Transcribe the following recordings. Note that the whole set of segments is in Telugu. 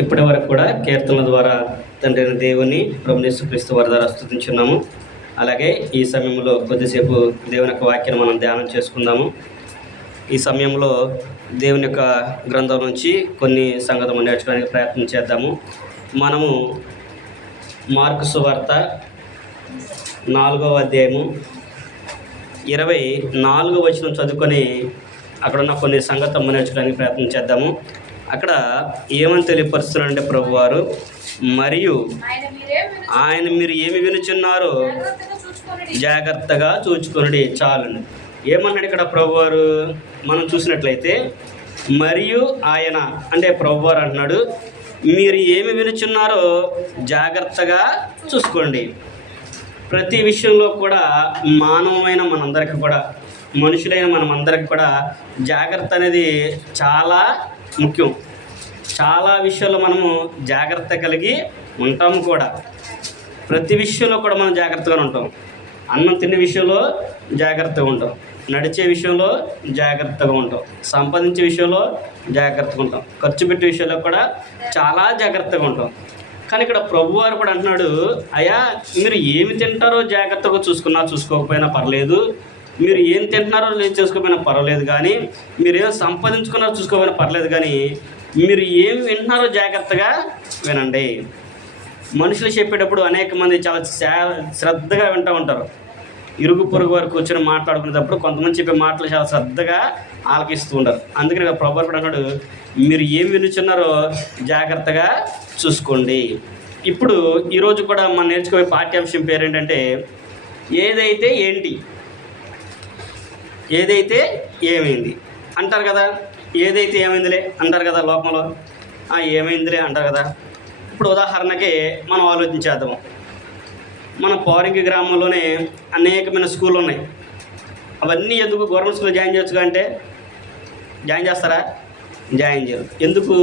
ఇప్పటి వరకు కూడా కీర్తనల ద్వారా తండ్రి అయిన దేవుని ప్రభువు యేసుక్రీస్తు వారి ద్వారా స్తుతించున్నాము. అలాగే ఈ సమయంలో కొద్దిసేపు దేవుని యొక్క వాక్యాన్ని మనం ధ్యానం చేసుకుందాము. ఈ సమయంలో దేవుని యొక్క గ్రంథం నుంచి కొన్ని సంగతులు నేర్చుకోవడానికి ప్రయత్నం చేద్దాము. మనము మార్కు సువార్త 4వ అధ్యాయము 24వ వచనం చదువుకొని అక్కడున్న కొన్ని సంగతులు నేర్చుకోవడానికి ప్రయత్నం చేద్దాము. అక్కడ ఏమని తెలియపరుస్తున్నారంటే ప్రభువారు, మరియు ఆయన మీరు ఏమి వినుచున్నారో జాగ్రత్తగా చూచుకొనుడి. చాలండి. ఏమన్నాడు ఇక్కడ ప్రభువారు? మనం చూసినట్లయితే మరియు ఆయన అంటే ప్రభువారు అంటున్నాడు, మీరు ఏమి వినుచున్నారో జాగ్రత్తగా చూసుకోండి. ప్రతి విషయంలో కూడా మానవమైన మనందరికీ కూడా, మనుషులైన మనమందరికి కూడా జాగ్రత్త అనేది చాలా ముఖ్యం. చాలా విషయాల్లో మనము జాగ్రత్త కలిగి ఉంటాము కూడా. ప్రతి విషయంలో కూడా మనం జాగ్రత్తగా ఉంటాం. అన్నం తినే విషయంలో జాగ్రత్తగా ఉంటాం, నడిచే విషయంలో జాగ్రత్తగా ఉంటాం, సంపాదించే విషయంలో జాగ్రత్తగా ఉంటాం, ఖర్చు పెట్టే విషయంలో కూడా చాలా జాగ్రత్తగా ఉంటాం. కానీ ఇక్కడ ప్రభువారు కూడా అంటున్నాడు, అయ్యా మీరు ఏమి తింటారో జాగ్రత్తగా చూసుకోకపోయినా పర్లేదు, మీరు ఏం తింటున్నారో చేసుకోకపోయినా పర్వాలేదు, కానీ మీరు ఏం సంపాదించుకున్నారో చూసుకోకపోయినా పర్లేదు, కానీ మీరు ఏం వింటున్నారో జాగ్రత్తగా వినండి. మనుషులు చెప్పేటప్పుడు అనేక మంది చాలా శ్రద్ధగా వింటూ ఉంటారు. ఇరుగు పొరుగు వారు కూర్చొని మాట్లాడుకునేటప్పుడు కొంతమంది చెప్పే మాటలు చాలా శ్రద్ధగా ఆలకిస్తూ ఉంటారు. అందుకని ప్రభువు కూడా అన్నాడు, మీరు ఏం వినుచున్నారో జాగ్రత్తగా చూసుకోండి. ఇప్పుడు ఈరోజు కూడా మనం నేర్చుకోే పాఠ్యాంశం పేరు ఏంటంటే ఏదైతే ఏంటి, ఏదైతే ఏమైంది అంటారు కదా. ఏదైతే ఏమైందిలే అంటారు కదా లోకంలో, ఏమైందిలే అంటారు కదా. ఇప్పుడు ఉదాహరణకి మనం ఆలోచించేద్దాము. మన పౌరింగి గ్రామంలోనే అనేకమైన స్కూళ్ళు ఉన్నాయి. అవన్నీ ఎందుకు గవర్నమెంట్ స్కూల్లో జాయిన్ చేయొచ్చుగా అంటే జాయిన్ చేస్తారా? జాయిన్ చేయరు. ఎందుకు?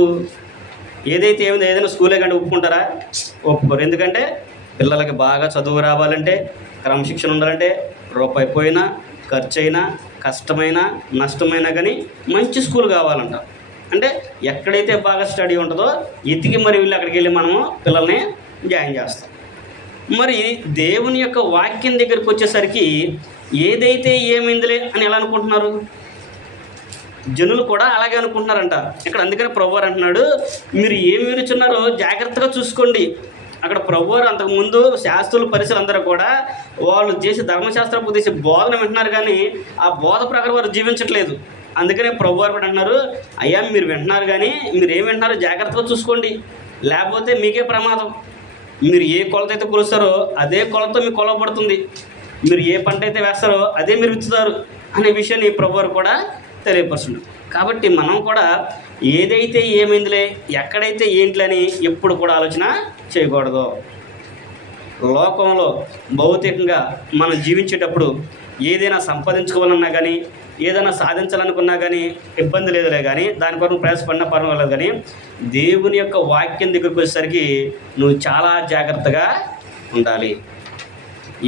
ఏదైతే ఏమైందో ఏదైనా స్కూలే కంటే ఒప్పుకుంటారా? ఒప్పుకోరు. ఎందుకంటే పిల్లలకి బాగా చదువు రావాలంటే, క్రమశిక్షణ ఉండాలంటే, రూపాయి పోయినా, ఖర్చు అయినా, కష్టమైనా, నష్టమైనా కానీ మంచి స్కూల్ కావాలంట. అంటే ఎక్కడైతే బాగా స్టడీ ఉంటుందో ఎతికి మరి వీళ్ళు అక్కడికి వెళ్ళి మనము పిల్లల్ని జాయిన్ చేస్తాం. మరి దేవుని యొక్క వాక్యం దగ్గరికి వచ్చేసరికి ఏదైతే ఏమైందిలే అని ఎలా అనుకుంటున్నారు? జనులు కూడా అలాగే అనుకుంటున్నారంట ఇక్కడ. అందుకని ప్రభువారు అంటున్నాడు, మీరు ఏమి వినుచున్నారో జాగ్రత్తగా చూసుకోండి. అక్కడ ప్రభువారు అంతకుముందు శాస్త్రులు పరిశీలు అందరూ కూడా వాళ్ళు చేసే ధర్మశాస్త్ర ఉపదేశ బోధన వింటున్నారు, కానీ ఆ బోధ ప్రకారం వారు జీవించట్లేదు. అందుకనే ప్రభువారు కూడా అంటున్నారు, అయ్యా మీరు వింటున్నారు కానీ మీరు ఏం వింటున్నారో జాగ్రత్తగా చూసుకోండి, లేకపోతే మీకే ప్రమాదం. మీరు ఏ కొలత అయితే కొలుస్తారో అదే కొలతో మీకు కొలవబడుతుంది. మీరు ఏ పంట అయితే వేస్తారో అదే మీరు విత్తుతారు అనే విషయాన్ని ప్రభువారు కూడా తెలియపరుస్తుంది. కాబట్టి మనం కూడా ఏదైతే ఏమైందిలే, ఎక్కడైతే ఏంటిలని ఎప్పుడు కూడా ఆలోచన చేయకూడదు. లోకంలో భౌతికంగా మనం జీవించేటప్పుడు ఏదైనా సంపాదించుకోవాలన్నా కానీ, ఏదైనా సాధించాలనుకున్నా కానీ ఇబ్బంది లేదులే, కానీ దాని కొరకు ప్రయాసపడినా పర్వాలేదు, కానీ దేవుని యొక్క వాక్యం దగ్గరికి వచ్చేసరికి నువ్వు చాలా జాగ్రత్తగా ఉండాలి.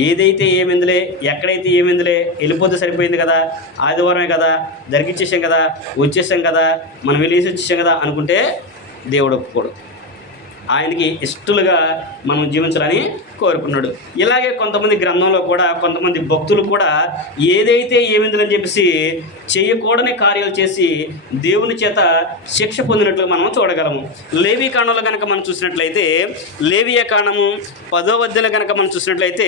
ఏదైతే ఏమైందిలే, ఎక్కడైతే ఏమైందిలే, వెళ్ళిపోతే సరిపోయింది కదా, ఆదివారమే కదా, జరిగిచ్చేసాం కదా, వచ్చేసాం కదా, మనం వెళ్ళేసి వచ్చేసాం కదా అనుకుంటే దేవుడు ఒప్పుకోడు. ఆయనకి ఇష్టలుగా మనం జీవించాలని కోరుకున్నాడు. ఇలాగే కొంతమంది గ్రంథంలో కూడా కొంతమంది భక్తులు కూడా ఏదైతే ఏమైందని చెప్పేసి చేయకూడని కార్యాలు చేసి దేవుని చేత శిక్ష పొందినట్లు మనం చూడగలము. లేవి కాండంలో కనుక మనం చూసినట్లయితే, లేవియ కాండము 10వ అధ్యాయంలో కనుక మనం చూసినట్లయితే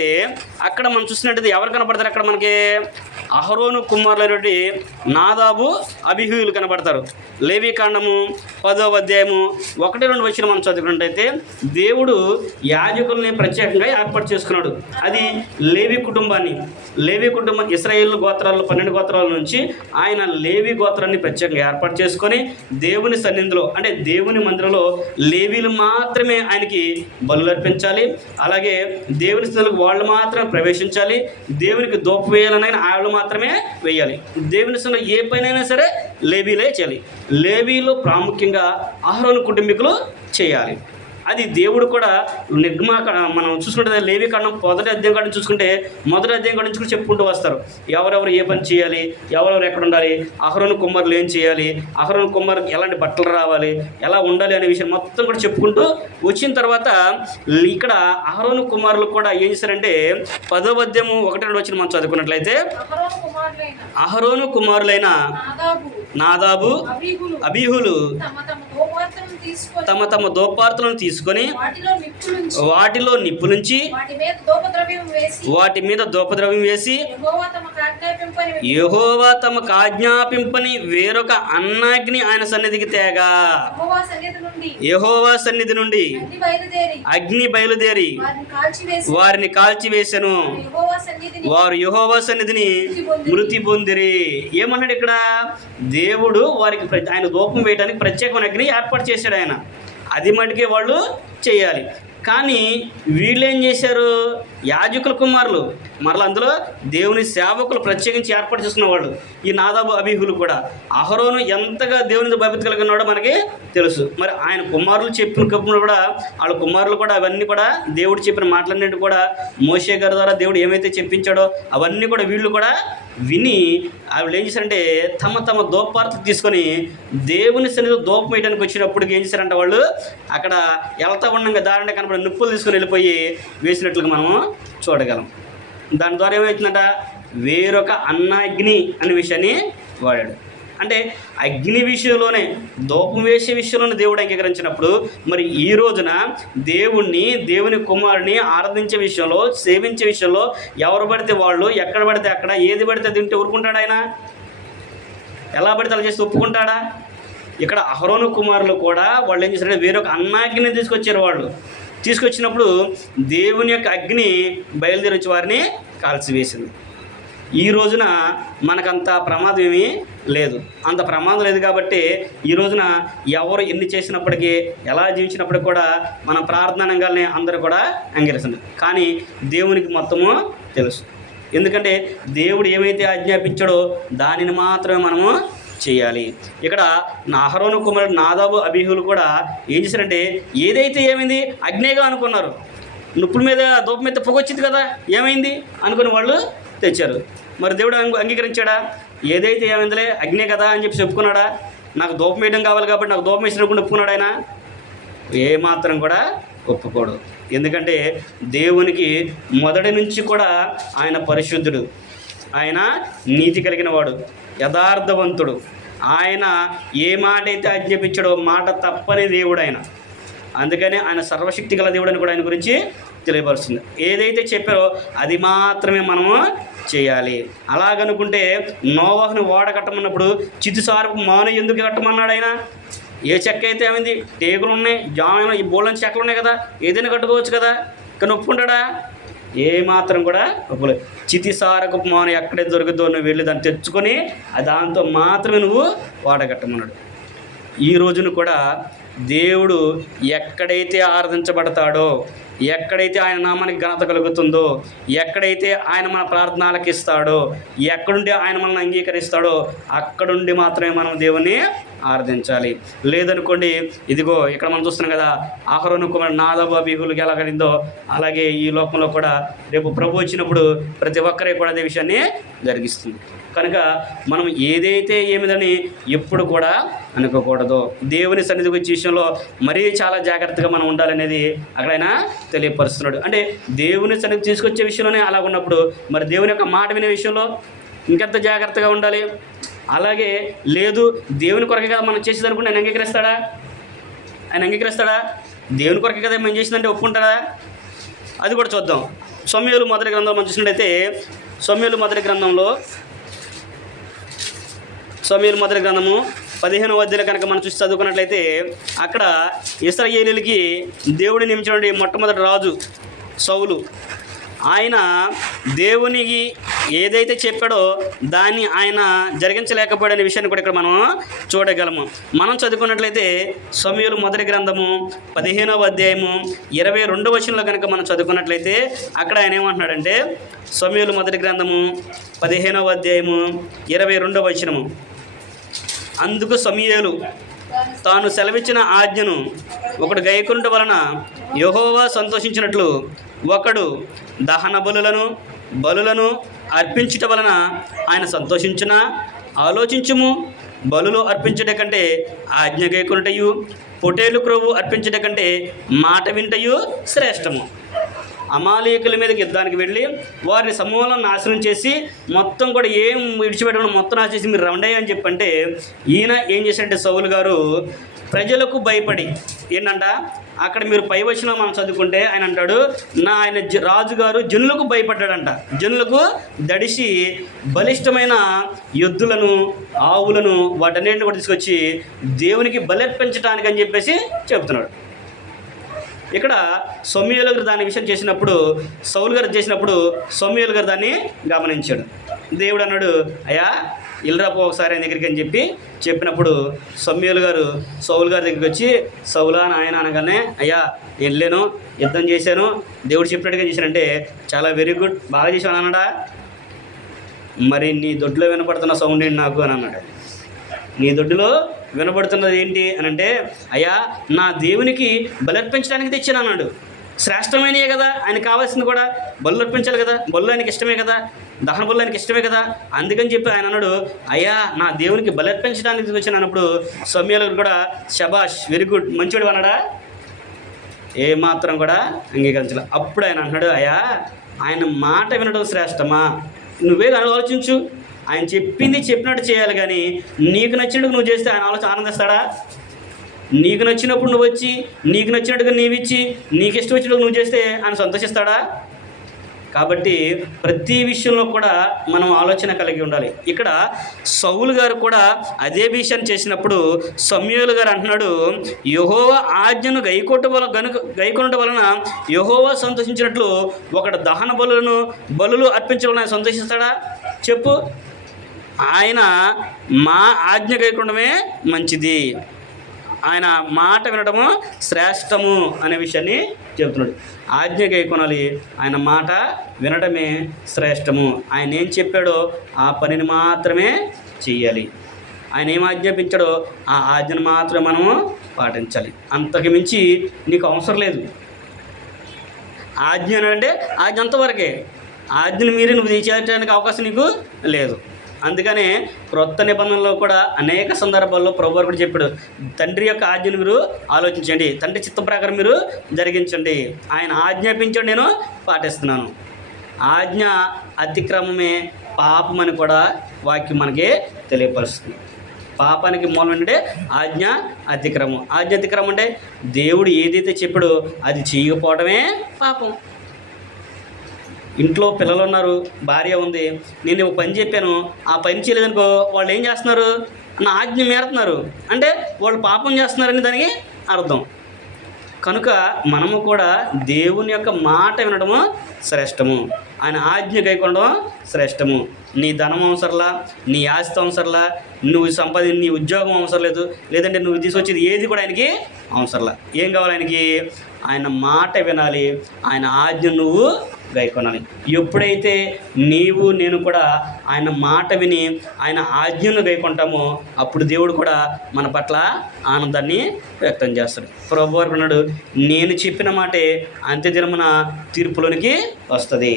అక్కడ మనం చూసినట్లయితే ఎవరు కనపడతారు? అక్కడ మనకి అహరోను కుమారులైనటువంటి నాదాబు, అబీహులు కనపడతారు. లేవి కాండము 10వ అధ్యాయము 1-2 వచనం మనం చదువుకున్నట్లయితే దేవుడు యాజకుల్ని ప్రత్యేకంగా ఏర్పాటు చేసుకున్నాడు. అది లేవి కుటుంబాన్ని, లేవి కుటుంబం ఇశ్రాయేలు గోత్రాల్లో 12 గోత్రాల నుంచి ఆయన లేవి గోత్రాన్ని ప్రత్యేకంగా ఏర్పాటు చేసుకొని దేవుని సన్నిధిలో అంటే దేవుని మందిరంలో లేవీలు మాత్రమే ఆయనకి బలులు అర్పించాలి. అలాగే దేవుని సన్నిధిలోకి వాళ్ళు మాత్రమే ప్రవేశించాలి. దేవునికి దూపం వేయాలని వాళ్ళు మాత్రమే వేయాలి. దేవుని సన్నిధిలో ఏ పనైనా సరే లేవీలే చేయాలి. లేవీలో ప్రాముఖ్యంగా అహరోను కుటుంబీకులు చేయాలి. అది దేవుడు కూడా మనం చూసుకుంటే లేవి కాండం మొదటి అధ్యాయం కాడ చూసుకుంటే మొదటి అధ్యాయం కాడ నుంచి కూడా చెప్పుకుంటూ వస్తారు. ఎవరెవరు ఏ పని చేయాలి, ఎవరెవరు ఎక్కడ ఉండాలి, అహరోను కుమారులు ఏం చేయాలి, అహరోను కుమారులకు ఎలాంటి బట్టలు రావాలి, ఎలా ఉండాలి అనే విషయం మొత్తం కూడా చెప్పుకుంటూ వచ్చిన తర్వాత ఇక్కడ అహరోను కుమారులు కూడా ఏం చేశారంటే 10వ అధ్యాయము 1-2 వచ్చిన మనం చదువుకున్నట్లయితే అహరోను కుమారులైన నాదాబు అబీహులు తమ తమ దోపార్తులను తీసుకొని వాటిలో నిప్పులుంచి వాటి మీద ధూపద్రవ్యం వేసి యెహోవా తమకు ఆజ్ఞాపింపని వేరొక అన్నాగ్ని ఆయన సన్నిధికి తేగా యెహోవా సన్నిధి నుండి అగ్ని బయలుదేరి వారిని కాల్చివేసెను. వారు యెహోవా సన్నిధిని మృతి పొందిరి. ఏమన్నాడు ఇక్కడ? దేవుడు వారికి ఆయన ధూపం వేయడానికి ప్రత్యేకమైన అగ్ని ఏర్పాటు చేశాడు ఆయన. అది మటుకే వాళ్ళు చేయాలి. కానీ వీళ్ళు ఏం చేశారు? యాజకుల కుమారులు, మరలా అందులో దేవుని సేవకులు ప్రత్యేకించి ఏర్పాటు చేసుకున్న వాళ్ళు ఈ నాదాబు అబీహులు కూడా. అహరోను ఎంతగా దేవునితో భయభక్తి కలిగినాడో మనకి తెలుసు. మరి ఆయన కుమారులు చెప్పినప్పుడు కూడా వాళ్ళ కుమారులు కూడా అవన్నీ కూడా దేవుడు చెప్పిన మాటలన్నింటి కూడా మోషే గారి ద్వారా దేవుడు ఏమైతే చెప్పించాడో అవన్నీ కూడా వీళ్ళు కూడా విని వాళ్ళు ఏం చేశారంటే తమ తమ దూపార్తలు తీసుకొని దేవుని సన్నిధిలో దూపం వేయడానికి వచ్చినప్పుడు ఏం చేశారంటే వాళ్ళు అక్కడ వెళ్తా ఉండగా దారిని కనపడే నిప్పులు తీసుకొని వెళ్ళిపోయి వేసినట్లుగా మనము చూడగలం. దాని ద్వారా ఏమవుతుందంట? వేరొక అన్నాగ్ని అనే విషయాన్ని వాడాడు. అంటే అగ్ని విషయంలోనే, ధూపం వేసే విషయంలోనే దేవుడు అంగీకరించినప్పుడు మరి ఈ రోజున దేవుని కుమారుని ఆరాధించే విషయంలో, సేవించే విషయంలో ఎవరు పడితే వాళ్ళు, ఎక్కడ పడితే అక్కడ, ఏది పడితే తింటే ఊరుకుంటాడు ఆయన? ఎలా పడితే అలా చేస్తే ఒప్పుకుంటాడా? ఇక్కడ అహరోను కుమారులు కూడా వాళ్ళు ఏం చేశారంటే వేరొక అన్నాగ్ని తీసుకొచ్చారు. వాళ్ళు తీసుకొచ్చినప్పుడు దేవుని యొక్క అగ్ని బయలుదేరి వచ్చి వారిని కాల్చివేసింది. ఈ రోజున మనకంత ప్రమాదం ఏమీ లేదు. అంత ప్రమాదం లేదు కాబట్టి ఈ రోజున ఎవరు ఎన్ని చేసినప్పటికీ, ఎలా జీవించినప్పటికీ కూడా మన ప్రార్థనగానే అందరూ కూడా అంగీకరిస్తుంది. కానీ దేవునికి మొత్తము తెలుసు. ఎందుకంటే దేవుడు ఏమైతే ఆజ్ఞాపించాడో దానిని మాత్రమే మనము చేయాలి. ఇక్కడ అహరోను కుమారుడు నాదాబు అబీహులు కూడా ఏం చేశారంటే ఏదైతే ఏమైంది అగ్నేగా అనుకున్నారు. నిప్పుల మీద ధూపం మీద పొగ వచ్చింది కదా, ఏమైంది అనుకుని వాళ్ళు తెచ్చారు. మరి దేవుడు అంగీకరించాడా? ఏదైతే ఏమైందిలే అగ్నే కదా అని చెప్పి చెప్పుకున్నాడా? నాకు ధూపం వేయడం కావాలి కాబట్టి నాకు ధూపం వేసినప్పుడు ఒప్పుకున్నాడు ఆయన? ఏమాత్రం కూడా ఒప్పుకోడు. ఎందుకంటే దేవునికి మొదటి నుంచి కూడా ఆయన పరిశుద్ధుడు, ఆయన నీతి కలిగిన వాడు, యథార్థవంతుడు. ఆయన ఏ మాట అయితే ఆజ్ఞాపించాడో మాట తప్పని దేవుడు ఆయన. అందుకని ఆయన సర్వశక్తి గల దేవుడు అని కూడా ఆయన గురించి తెలియపరుస్తుంది. ఏదైతే చెప్పారో అది మాత్రమే మనము చేయాలి. అలాగనుకుంటే నోవాహుని ఓడ కట్టమన్నప్పుడు చితిసారపు మాను ఎందుకు కట్టమన్నాడు ఆయన? ఏ చెక్క అయితే ఏమైంది? టేకులు ఉన్నాయి, జామ, ఈ బోళ్ళని చెక్కలు ఉన్నాయి కదా, ఏదైనా కట్టుకోవచ్చు కదా. కానీ ఒప్పుకుంటాడా? ఏమాత్రం కూడా ఒప్పుకోలేదు. చితిసారపు మాను ఎక్కడే దొరుకుతుందో నువ్వు వెళ్ళి దాన్ని తెచ్చుకొని దాంతో మాత్రమే నువ్వు వాడగట్టమన్నాడు. ఈ రోజును కూడా దేవుడు ఎక్కడైతే ఆరాధించబడతాడో, ఎక్కడైతే ఆయన నామానికి ఘనత కలుగుతుందో, ఎక్కడైతే ఆయన మన ప్రార్థన ఆలకిస్తాడో, ఎక్కడుండి ఆయన మనల్ని అంగీకరిస్తాడో అక్కడుండి మాత్రమే మనం దేవుణ్ణి ఆరాధించాలి. లేదనుకోండి, ఇదిగో ఇక్కడ మనం చూస్తున్నాం కదా, అహరోను కుమారుడు నాదాబు అబీహులకు ఎలా కలిగిందో అలాగే ఈ లోకంలో కూడా రేపు ప్రభు వచ్చినప్పుడు ప్రతి ఒక్కరే కూడా అదే విషయాన్ని జరిగిస్తుంది. కనుక మనం ఏదైతే ఏమిదని ఎప్పుడు కూడా అనుకోకూడదు. దేవుని సన్నిధికి వచ్చే విషయంలో మరీ చాలా జాగ్రత్తగా మనం ఉండాలనేది అక్కడ ఆయన తెలియపరుస్తున్నాడు. అంటే దేవుని సన్నిధి తీసుకొచ్చే విషయంలోనే అలా ఉన్నప్పుడు మరి దేవుని యొక్క మాట వినే విషయంలో ఇంకెంత జాగ్రత్తగా ఉండాలి. అలాగే లేదు దేవుని కొరకే కదా మనం చేసేది అనుకుంటే ఆయన అంగీకరిస్తాడా? ఆయన అంగీకరిస్తాడా? దేవుని కొరకే కదా మేము చేసిందంటే ఒప్పుకుంటాడా? అది కూడా చూద్దాం. సమూయేలు మొదటి గ్రంథం మనం చూసినట్టయితే సమూయేలు మొదటి గ్రంథము 15వ అధ్యాయం కనుక మనం చూసి చదువుకున్నట్లయితే అక్కడ ఇశ్రాయేలీయులకి దేవుడు నియమించిన మొట్టమొదటి రాజు సౌలు. ఆయన దేవునికి ఏదైతే చెప్పాడో దాన్ని ఆయన జరిగించలేకపోయాడనే విషయాన్ని కూడా ఇక్కడ మనం చూడగలము. మనం చదువుకున్నట్లయితే సమూయేలు మొదటి గ్రంథము 15వ అధ్యాయము 22వ వచనంలో కనుక మనం చదువుకున్నట్లయితే అక్కడ ఆయన ఏమంటున్నాడంటే సమూయేలు మొదటి గ్రంథము 15వ అధ్యాయము 22వ వచనము. అందుకు సమూయేలు తాను సెలవిచ్చిన ఆజ్ఞను ఒకడు గైకొనుట వలన యెహోవా సంతోషించినట్లు ఒకడు దహన బలులను అర్పించుట వలన ఆయన సంతోషించునా? ఆలోచించుము. బలులు అర్పించుట కంటే ఆజ్ఞ గైకొనుటయు, పొటేలు క్రొవ్వు అర్పించుట కంటే మాట వింటయు శ్రేష్టము. అమాలేకుల మీదకి యుద్ధానికి వెళ్ళి వారిని సమూలం నాశనం చేసి మొత్తం కూడా ఏం విడిచిపెట్టడం మొత్తం నాశేసి మీరు రండి అని చెప్పంటే ఈయన ఏం చేశాడంటే సౌలు గారు ప్రజలకు భయపడి ఏంటంట, అక్కడ మీరు పై వచనం మనం చదువుకుంటే ఆయన అంటాడు, ఆయన రాజుగారు జనులకు భయపడ్డాడంట. జనులకు దడిసి బలిష్టమైన ఎద్దులను ఆవులను వాటన్నింటిని కూడా తీసుకొచ్చి దేవునికి బలర్పించడానికి అని చెప్పేసి చెబుతున్నాడు. ఇక్కడ సమూయేలు గారు దాని విషయం చేసినప్పుడు సౌలు గారు చేసినప్పుడు సమూయేలు గారు దాన్ని గమనించాడు. దేవుడు అన్నాడు, అయ్యా ఇల్రాపో ఒకసారి ఆయన దగ్గరికి అని చెప్పినప్పుడు సమూయేలు గారు సౌలు గారి దగ్గరికి వచ్చి, సౌలా నాయన అనగానే, అయ్యా వెళ్ళాను, యుద్ధం చేశాను, దేవుడు చెప్పినట్టుగా చేశానంటే చాలా వెరీ గుడ్, బాగా చేశాను అన్నాడా. మరి నీ దొడ్లో వినపడుతున్న సౌండ్ ఏంటి నాకు అని అన్నాడు. నీ దొడ్డులో వినబడుతున్నది ఏంటి అని అంటే, అయ్యా నా దేవునికి బలర్పించడానికి తెచ్చాను అన్నాడు. శ్రేష్టమైనయే కదా, ఆయనకు కావాల్సింది కూడా బలు అర్పించాలి కదా, బలు ఆయనకి ఇష్టమే కదా, దహన బలు ఆయనకి ఇష్టమే కదా. అందుకని చెప్పి ఆయన అన్నాడు, అయ్యా నా దేవునికి బలర్పించడానికి వచ్చాను అన్నప్పుడు సమూయేలు కూడా శబాష్ వెరీ గుడ్ మంచివాడు అన్నాడా? ఏమాత్రం కూడా అంగీకరించాలి. అప్పుడు ఆయన అంటున్నాడు, అయ్యా ఆయన మాట వినడం శ్రేష్టమా? నువ్వే ఆలోచించు, ఆయన చెప్పినట్టు చేయాలి, కానీ నీకు నచ్చినట్టు నువ్వు చేస్తే ఆయన ఆనందిస్తాడా? నీకు నచ్చినప్పుడు నువ్వు వచ్చి నీకు నచ్చినట్టుగా నీవిచ్చి నీకు ఇష్టం వచ్చినట్టు నువ్వు చేస్తే ఆయన సంతోషిస్తాడా? కాబట్టి ప్రతి విషయంలో కూడా మనం ఆలోచన కలిగి ఉండాలి. ఇక్కడ సౌలు గారు కూడా అదే విషయాన్ని చేసినప్పుడు సమూయేలు గారు అంటున్నాడు, యెహోవా ఆజ్ఞను గైకొనుట వలన యెహోవా సంతోషించినట్లు ఒకడు దహన బలులు అర్పించడం ఆయన సంతోషిస్తాడా? చెప్పు. ఆయన మా ఆజ్ఞ గైకొనడమే మంచిది, ఆయన మాట వినడము శ్రేష్టము అనే విషయాన్ని చెబుతున్నాడు. ఆజ్ఞ గైకొనాలి, ఆయన మాట వినడమే శ్రేష్టము. ఆయన ఏం చెప్పాడో ఆ పనిని మాత్రమే చెయ్యాలి. ఆయన ఏం ఆజ్ఞాపించాడో ఆ ఆజ్ఞను మాత్రమే మనము పాటించాలి. అంతకు మించి నీకు అవసరం లేదు. ఆజ్ఞ అంటే ఆజ్ఞ అంతవరకే, ఆజ్ఞను మీరి నువ్వు చేయడానికి అవకాశం నీకు లేదు. అందుకనే క్రొత్త నిబంధనలో కూడా అనేక సందర్భాల్లో ప్రభువు కూడా చెప్పాడు, తండ్రి యొక్క ఆజ్ఞను మీరు ఆలోచించండి, తండ్రి చిత్తం ప్రకారం మీరు జరిగించండి. ఆయన ఆజ్ఞాపించాడు, నేను పాటిస్తున్నాను. ఆజ్ఞ అతిక్రమమే పాపమని కూడా వాక్యం మనకి తెలియపరుస్తుంది. పాపానికి మూలం ఏంటంటే ఆజ్ఞ అతిక్రమం. ఆజ్ఞ అతిక్రమం అంటే దేవుడు ఏదైతే చెప్పాడో అది చేయకపోవడమే పాపం. ఇంట్లో పిల్లలు ఉన్నారు, భార్య ఉంది, నేను ఒక పని చెప్పాను, ఆ పని చేయలేదనుకో వాళ్ళు ఏం చేస్తున్నారు, నా ఆజ్ఞ మేరుతున్నారు అంటే వాళ్ళు పాపం చేస్తున్నారని దానికి అర్థం. కనుక మనము కూడా దేవుని యొక్క మాట వినడము శ్రేష్టము, ఆయన ఆజ్ఞ గైకొనడం శ్రేష్టము. నీ ధనం అవసరంలా, నీ ఆస్తి అవసరంలా, నువ్వు నీ ఉద్యోగం అవసరం లేదు, లేదంటే నువ్వు తీసుకొచ్చేది ఏది కూడా ఆయనకి అవసరంలా. ఏం కావాలి ఆయనకి? ఆయన మాట వినాలి, ఆయన ఆజ్ఞ నువ్వు గైకొనాలి. ఎప్పుడైతే నీవు నేను కూడా ఆయన మాట విని ఆయన ఆజ్ఞను గైకొంటామో అప్పుడు దేవుడు కూడా మన పట్ల ఆనందాన్ని వ్యక్తం చేస్తాడు. ప్రభువు అన్నాడు, నేను చెప్పిన మాటే అంత్యదినమున తీర్పులోనికి వస్తుంది.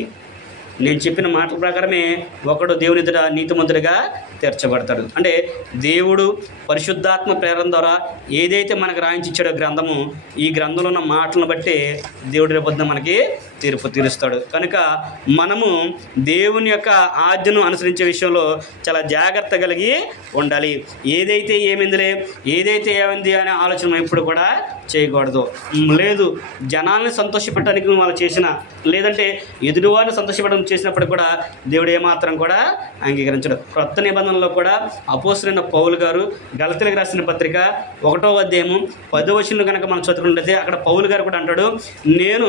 నేను చెప్పిన మాటల ప్రకారమే ఒకడు దేవుని ఎదుట నీతిమంతుడిగా తీర్చబడతాడు. అంటే దేవుడు పరిశుద్ధాత్మ ప్రేరణ ద్వారా ఏదైతే మనకు రాయించాడో గ్రంథము, ఈ గ్రంథంలో ఉన్న మాటలను బట్టి దేవుడి రేపొద్దున మనకి తీర్పు తీరుస్తాడు. కనుక మనము దేవుని యొక్క ఆజ్ఞను అనుసరించే విషయంలో చాలా జాగ్రత్త కలిగి ఉండాలి. ఏదైతే ఏమైంది అనే ఆలోచన ఎప్పుడు కూడా చేయకూడదు. లేదు జనాల్ని సంతోషపెట్టడానికి వాళ్ళు చేసిన, లేదంటే ఎదుటివారిని సంతోషపెట్టడం చేసినప్పుడు కూడా దేవుడు ఏమాత్రం కూడా అంగీకరించడు. క్రొత్త నిబంధనలో కూడా అపోస్తలుడైన పౌలు గారు గలతీయులకు రాసిన పత్రిక 1వ అధ్యాయము 10వ వచనం కనుక మనం చదువుకుంటే అక్కడ పౌలు గారు కూడా అంటాడు, నేను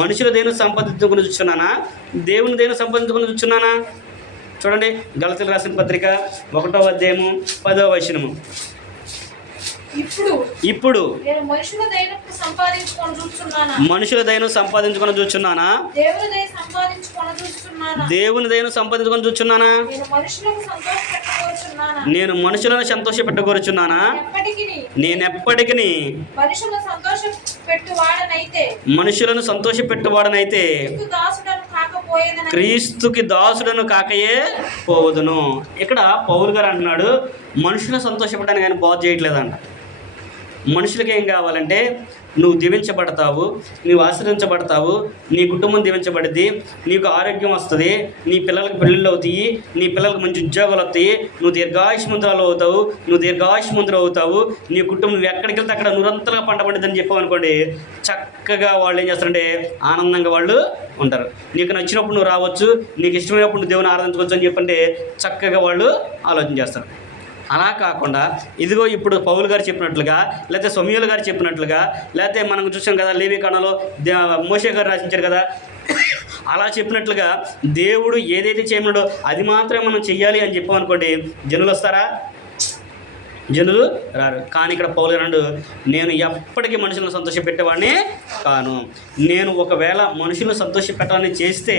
మనుషుల దేని సంపాదించుకుని చూస్తున్నానా, దేవుని దేని సంపాదించుకుని చూస్తున్నానా? చూడండి, గలతీయులకు రాసిన పత్రిక 1వ అధ్యాయము 10వ వచనము. ఇప్పుడు నేను మనుషుల దయను సంపాదించుకొని చూచున్నానా? దేవుని దయను సంపాదించుకొని చూచున్నానా? నేను మనుషులను సంతోషపెట్టగోరుచున్నానా? నేనెప్పటికీ మనుషులను సంతోషపెట్టువాడనైతే క్రీస్తుకి దాసుడను కాకయే పోవదును. ఇక్కడ పౌలు గారు అంటున్నాడు, మనుషులను సంతోషపెట్టడానికి ఆయన బాధ చేయట్లేదంట. మనుషులకి ఏం కావాలంటే నువ్వు దీవించబడతావు, నువ్వు ఆశ్రయించబడతావు, నీ కుటుంబం దీవించబడుద్ది, నీకు ఆరోగ్యం వస్తుంది, నీ పిల్లలకు పెళ్ళిళ్ళు అవుతాయి, నీ పిల్లలకు మంచి ఉద్యోగాలు వస్తాయి, నువ్వు దీర్ఘాయుష్మంతురాలు అవుతావు, నువ్వు దీర్ఘాయుష్మంతులు అవుతావు, నీ కుటుంబం నువ్వు ఎక్కడికి వెళ్తే అక్కడ నిరంతరంగా పంట పండుద్దని చెప్పామనుకోండి, చక్కగా వాళ్ళు ఏం చేస్తారంటే ఆనందంగా వాళ్ళు ఉంటారు. నీకు నచ్చినప్పుడు నువ్వు రావచ్చు, నీకు ఇష్టమైనప్పుడు నువ్వు దేవుని ఆరాధించుకోవచ్చు అని చెప్పంటే చక్కగా వాళ్ళు ఆలోచన చేస్తారు. అలా కాకుండా ఇదిగో ఇప్పుడు పౌలు గారు చెప్పినట్లుగా, లేకపోతే సమూయేలు గారు చెప్పినట్లుగా, లేకపోతే మనం చూసాం కదా లేవీకాండంలో మోషే గారు రాసించారు కదా, అలా చెప్పినట్లుగా దేవుడు ఏదైతే చేయమన్నాడో అది మాత్రమే మనం చెయ్యాలి అని చెప్పామనుకోండి, జనులు వస్తారా? జనులు రారు. కానీ ఇక్కడ పౌలు గారు, నేను ఎప్పటికీ మనుషులను సంతోషపెట్టేవాడిని కాను. నేను ఒకవేళ మనుషులను సంతోషపెట్టాలని చేస్తే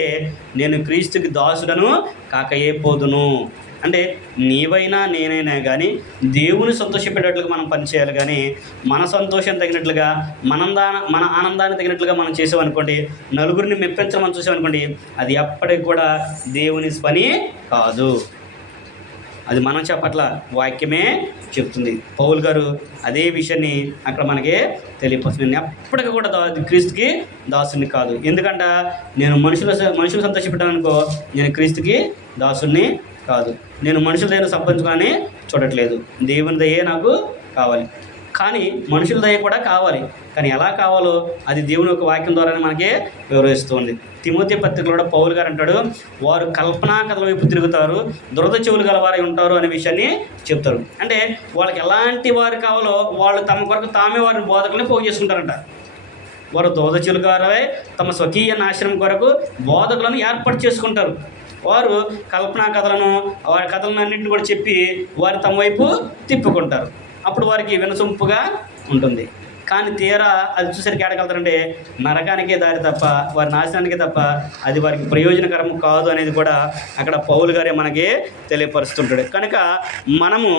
నేను క్రీస్తుకి దాసుడను కాకయే పోదును. అంటే నీవైనా నేనైనా కానీ దేవుని సంతోషపెట్టేట్లుగా మనం పనిచేయాలి. కానీ మన సంతోషం తగినట్లుగా మన ఆనందాన్ని తగినట్లుగా మనం చేసామనుకోండి, నలుగురిని మెప్పించమని చూసామనుకోండి, అది ఎప్పటికి కూడా దేవుని పని కాదు. అది మనం చెప్పట్ల, వాక్యమే చెప్తుంది. పౌలు గారు అదే విషయాన్ని అక్కడ మనకి తెలియపరుస్తుంది. నేను ఎప్పటికీ కూడా క్రీస్తుకి దాసుని కాదు. ఎందుకంట నేను మనుషులు సంతోషపెట్టాననుకో, నేను క్రీస్తుకి దాసుని కాదు. నేను మనుషుల దయను సంపాదించుకొని చూడట్లేదు, దేవుని దయే నాకు కావాలి. కానీ మనుషుల దయ కూడా కావాలి. కానీ ఎలా కావాలో అది దేవుని యొక్క వాక్యం ద్వారానే మనకి వివరిస్తుంది. తిమోతి పత్రికలో కూడా పౌలు గారు అంటాడు, వారు కల్పనా కథల వైపు తిరుగుతారు, దురద చెవులు గలవారై ఉంటారు అనే విషయాన్ని చెప్తారు. అంటే వాళ్ళకి ఎలాంటి వారు కావాలో వాళ్ళు తమ కొరకు తామే వారిని బోధకుల్ని పోగు చేసుకుంటారంట. వారు దురద చెవులు గారే తమ స్వకీయ నాశనం కొరకు బోధకులను ఏర్పాటు చేసుకుంటారు. వారు కల్పనా కథలను వారి కథలను అన్నింటిని కూడా చెప్పి వారు తమ వైపు తిప్పుకుంటారు. అప్పుడు వారికి వినసొంపుగా ఉంటుంది. కానీ తీరా అది చూసరికి ఎక్కడికెళ్తారంటే నరకానికే దారి తప్ప, వారి నాశనానికే తప్ప అది వారికి ప్రయోజనకరం కాదు అనేది కూడా అక్కడ పౌలు గారే మనకి తెలియపరుస్తుంటాడు. కనుక మనము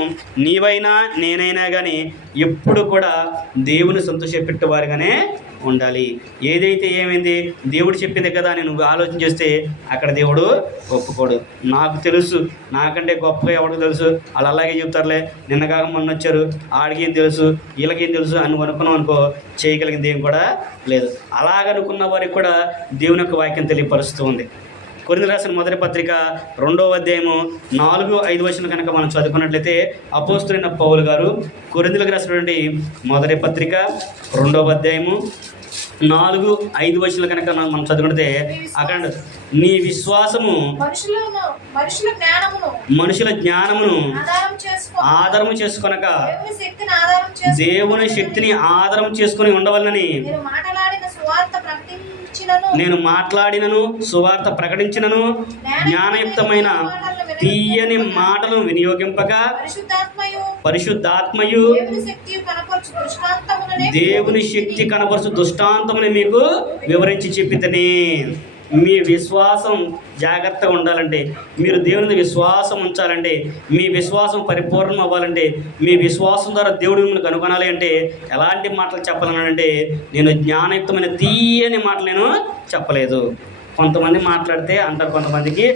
నీవైనా నేనైనా కానీ ఎప్పుడు కూడా దేవుని సంతోషపెట్టేవారుగానే ఉండాలి. ఏదైతే ఏమైంది, దేవుడు చెప్పింది కదా అని నువ్వు ఆలోచన చేస్తే అక్కడ దేవుడు ఒప్పుకోడు. నాకు తెలుసు, నాకంటే గొప్పగా ఎవరికి తెలుసు, వాళ్ళు అలాగే చెప్తారులే, నిన్నగాక మొన్న వచ్చారు, ఆడికేం తెలుసు, వీళ్ళకేం తెలుసు అని అనుకున్నాం అనుకో, చేయగలిగింది ఏం కూడా లేదు. అలాగనుకున్న వారికి కూడా దేవుని యొక్క వాక్యం తెలియపరుస్తూ ఉంది. కొరింథీయులకు రాసిన మొదటి పత్రిక 2వ అధ్యాయము 4-5 వచనం కనుక మనం చదువుకున్నట్లయితే, అపోస్తలుడైన పౌలు గారు కొరింథీయులకు రాసినటువంటి మొదటి పత్రిక 2వ అధ్యాయము 4-5 వచనాలు కనుక మనం చదువుకుంటే అక్కడ నీ విశ్వాసము మనుషుల జ్ఞానమును ఆధారము చేసుకొనక దేవుని శక్తిని ఆధారం చేసుకొని ఉండవలనని నేను మాట్లాడినను సువార్త ప్రకటించినను జ్ఞానయుక్తమైన తీయని మాటలను వినియోగింపక పరిశుద్ధాత్మయు దేవుని శక్తి కనపరుచు దృష్టాంతముని మీకు వివరించి చెప్పితేనే. మీ విశ్వాసం జాగ్రత్తగా ఉండాలంటే, మీరు దేవుని విశ్వాసం ఉంచాలంటే, మీ విశ్వాసం పరిపూర్ణం అవ్వాలంటే, మీ విశ్వాసం ద్వారా దేవుడు మిమ్మల్ని కనుగొనాలి అంటే ఎలాంటి మాటలు చెప్పాలనంటే, నేను జ్ఞానయుక్తమైన తీయని మాటలు నేను చెప్పలేదు. కొంతమంది మాట్లాడితే అంటారు, కొంతమందికి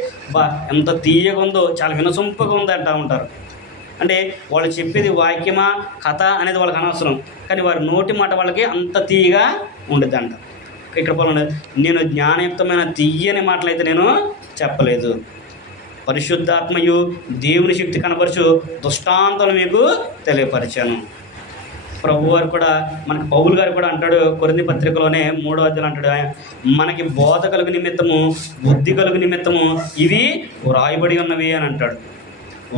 ఎంత తీయగా ఉందో, చాలా వినసొంపుగా ఉంది అంటూ ఉంటారు. అంటే వాళ్ళు చెప్పేది వాక్యమా కథ అనేది వాళ్ళకి అనవసరం, కానీ వారి నోటి మాట వాళ్ళకి అంత తీయగా ఉండద్దు అంట. ఇక్కడ పోలండి, నేను జ్ఞానయుక్తమైన తీయని మాటలైతే నేను చెప్పలేదు. పరిశుద్ధాత్మయు దేవుని శక్తి కనపరచు దృష్టాంతాలు మీకు తెలియపరిచాను. ప్రభువారు కూడా మనకి పౌలు గారు కూడా అంటాడు, కొరింథీ పత్రికలోనే 3వ అధ్యాయం అంటాడు, మనకి బోధ కలుగు నిమిత్తము బుద్ధి కలుగు నిమిత్తము ఇవి వ్రాయబడి ఉన్నవి అని అంటాడు.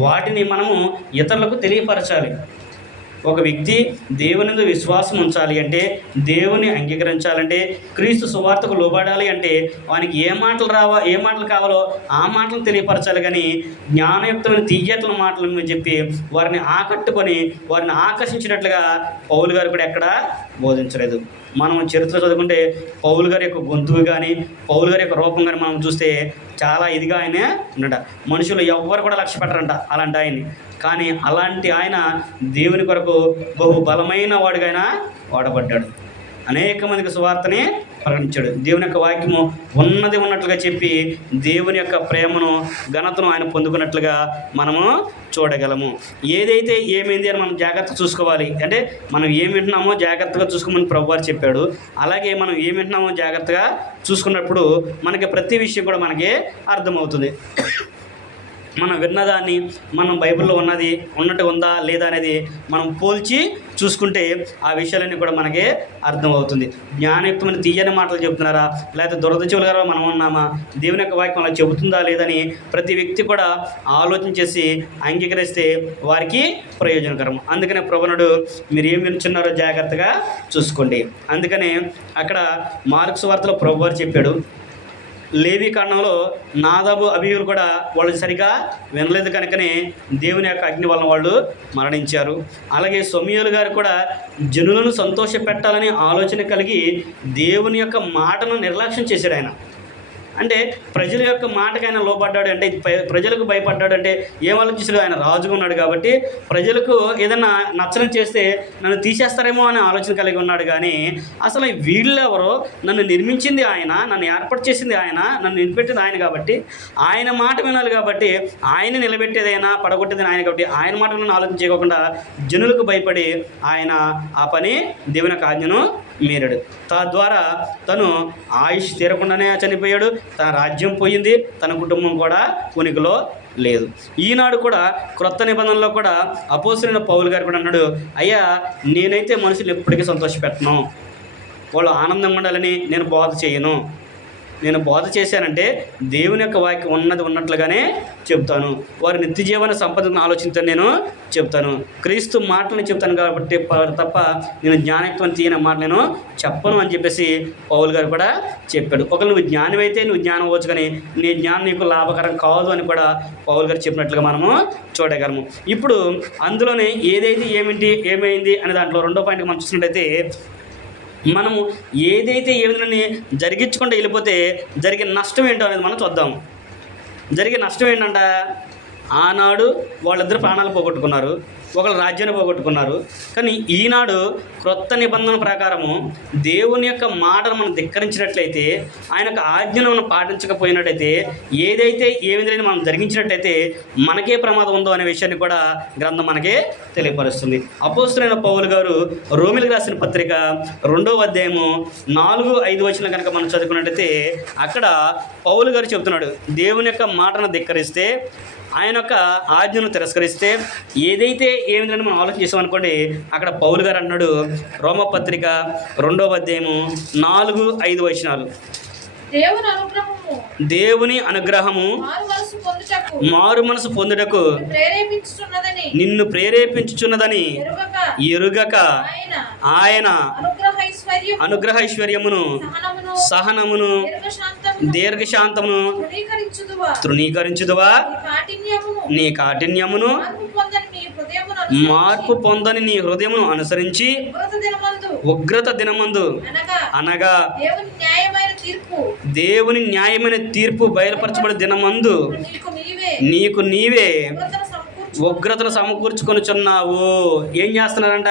వాటిని మనము ఇతరులకు తెలియపరచాలి. ఒక వ్యక్తి దేవుని యందు విశ్వాసం ఉంచాలి అంటే, దేవుని అంగీకరించాలంటే, క్రీస్తు సువార్తకు లోబడాలి అంటే వానికి ఏ మాటలు కావాలో ఆ మాటలు తెలియపరచాలి. కానీ జ్ఞానయుక్తమైన తీయట్ల మాటలను చెప్పి వారిని ఆకట్టుకొని వారిని ఆకర్షించినట్లుగా పౌలు గారు కూడా ఎక్కడ బోధించలేదు. మనం చరిత్ర చదువుకుంటే పౌలు గారి యొక్క గొంతుకు కానీ పౌలు గారి యొక్క రూపం కానీ మనం చూస్తే చాలా ఇదిగా ఆయనే ఉండట. మనుషులు ఎవ్వరు కూడా లక్ష్య పెట్టరంట అలాంటి ఆయన్ని. కానీ అలాంటి ఆయన దేవుని కొరకు బహు బలమైన వాడిగా ఆయన వాడబడ్డాడు. అనేక మందికి సువార్తని ప్రకటించాడు. దేవుని యొక్క వాక్యము ఉన్నట్లుగా చెప్పి దేవుని యొక్క ప్రేమను ఘనతను ఆయన పొందుకున్నట్లుగా మనము చూడగలము. ఏదైతే ఏమైంది అని మనం జాగ్రత్తగా చూసుకోవాలి. అంటే మనం ఏం వింటున్నామో జాగ్రత్తగా చూసుకోమని ప్రభువారు చెప్పాడు. అలాగే మనం ఏం వింటున్నామో జాగ్రత్తగా చూసుకున్నప్పుడు మనకి ప్రతి విషయం కూడా మనకి అర్థమవుతుంది. మనం విన్నదాన్ని మనం బైబిల్లో ఉన్నట్టు ఉందా లేదా అనేది మనం పోల్చి చూసుకుంటే ఆ విషయాలన్నీ కూడా మనకి అర్థమవుతుంది. జ్ఞానయుక్తమైన తీయని మాటలు చెబుతున్నారా లేకపోతే దురదృష్టలుగా మనం ఉన్నామా, దేవుని యొక్క వాక్యం అలా చెబుతుందా లేదని ప్రతి వ్యక్తి కూడా ఆలోచన చేసి అంగీకరిస్తే వారికి ప్రయోజనకరం. అందుకనే ప్రభువుడు మీరు ఏం వినుచున్నారో జాగ్రత్తగా చూసుకోండి. అందుకనే అక్కడ మార్కు సువార్తలో ప్రభువారు చెప్పాడు, లేవి కాండంలో నాదాబు అబీయులు కూడా వాళ్ళు సరిగా వినలేదు కనుకనే దేవుని యొక్క అగ్ని వలన వాళ్ళు మరణించారు. అలాగే సమూయేలు గారు కూడా జనులను సంతోష పెట్టాలని ఆలోచన కలిగి దేవుని యొక్క మాటను నిర్లక్ష్యం చేశాడు. ఆయన అంటే ప్రజల యొక్క మాటకైనా లోపడ్డాడు. అంటే ప్రజలకు భయపడ్డాడు. అంటే ఏం ఆలోచించాడు, ఆయన రాజుగా ఉన్నాడు కాబట్టి ప్రజలకు ఏదైనా నచ్చడం చేస్తే నన్ను తీసేస్తారేమో అనే ఆలోచన కలిగి ఉన్నాడు. కానీ అసలు వీళ్ళెవరో, నన్ను నిర్మించింది ఆయన, నన్ను ఏర్పాటు చేసింది ఆయన, నన్ను నిలబెట్టింది ఆయన కాబట్టి ఆయన మాట వినాలి. కాబట్టి ఆయన నిలబెట్టేదైనా పడగొట్టేది ఆయన కాబట్టి ఆయన మాటలను ఆలోచన చేయకుండా జనులకు భయపడి ఆయన ఆ పని దేవుని యొక్క ఆజ్ఞను మీరాడు. తద్వారా తను ఆయుష్ తీరకుండానే చనిపోయాడు. తన రాజ్యం పోయింది, తన కుటుంబం కూడా ఉనికిలో లేదు. ఈనాడు కూడా క్రొత్త నిబంధనలో కూడా అపోస్తలుడైన పౌలు గారు కూడా అన్నాడు, అయ్యా నేనైతే మనుషులు ఎప్పటికీ సంతోషపెట్టను, వాళ్ళు ఆనందంగా ఉండాలని నేను బోధ చేయను. నేను బోధ చేశానంటే దేవుని యొక్క వాక్యం ఉన్నట్లుగానే చెప్తాను. వారి నిత్య జీవన సంపదను ఆలోచించని నేను చెప్తాను. క్రీస్తు మాటలను చెప్తాను కాబట్టి తప్ప నేను జ్ఞానయుక్తమైన తీయని మాట నేను చెప్పను అని చెప్పేసి పౌలు గారు కూడా చెప్పాడు. ఒకవేళ నువ్వు జ్ఞానం అయితే నువ్వు జ్ఞానం అవ్వచ్చు, కానీ నీ జ్ఞానం నీకు లాభకరం కాదు అని కూడా పౌలు గారు చెప్పినట్లుగా మనము చూడగలము. ఇప్పుడు అందులోనే ఏదైతే ఏమైంది అనే దాంట్లో రెండో పాయింట్ మనం చూసినట్టయితే, మనము ఏదైతే ఏమైనా జరిగించుకుంటూ వెళ్ళిపోతే జరిగే నష్టం ఏంటో అనేది మనం చూద్దాం. జరిగే నష్టం ఏంటంట, ఆనాడు వాళ్ళిద్దరు ప్రాణాలు పోగొట్టుకున్నారు, ఒకళ్ళు రాజ్యాన్ని పోగొట్టుకున్నారు. కానీ ఈనాడు క్రొత్త నిబంధన ప్రకారము దేవుని యొక్క మాటను మనం ధిక్కరించినట్లయితే, ఆయన యొక్క ఆజ్ఞను మనం పాటించకపోయినట్టయితే, ఏదైతే ఏమిటని మనం జరిగించినట్టయితే మనకే ప్రమాదం ఉందో అనే విషయాన్ని కూడా గ్రంథం మనకే తెలియపరుస్తుంది. అపోస్తలుడైన పౌలు గారు రోమిలకు రాసిన పత్రిక 2వ అధ్యాయము 4-5 వచనం కనుక మనం చదువుకున్నట్టయితే అక్కడ పౌలు గారు చెబుతున్నాడు, దేవుని యొక్క మాటను ధిక్కరిస్తే, ఆయన యొక్క ఆజ్ఞను తిరస్కరిస్తే ఏదైతే ఏమిటని మనం ఆలోచన చేసామనుకోండి, అక్కడ పౌలు గారు అన్నాడు రోమపత్రిక 2వ అధ్యాయము 4-5 వచనాలు, దేవుని అనుగ్రహము మారు మనసు పొందుటకు నిన్ను ప్రేరేపించుచున్నదని ఎరుగక ఆయన అనుగ్రహైశ్వర్యమును సహనమును దీర్ఘశాంతమును తృణీకరించుదువా, నీ కాఠిన్యమును మార్పు పొందని నీ హృదయమును అనుసరించి ఉగ్రత దినమందు అనగా దేవుని న్యాయమైన తీర్పు బయలుపరచబడే దినమందు నీకు నీవే ఉగ్రతను సమకూర్చుకొనుచున్నావు. ఏం చేస్తున్నారంట,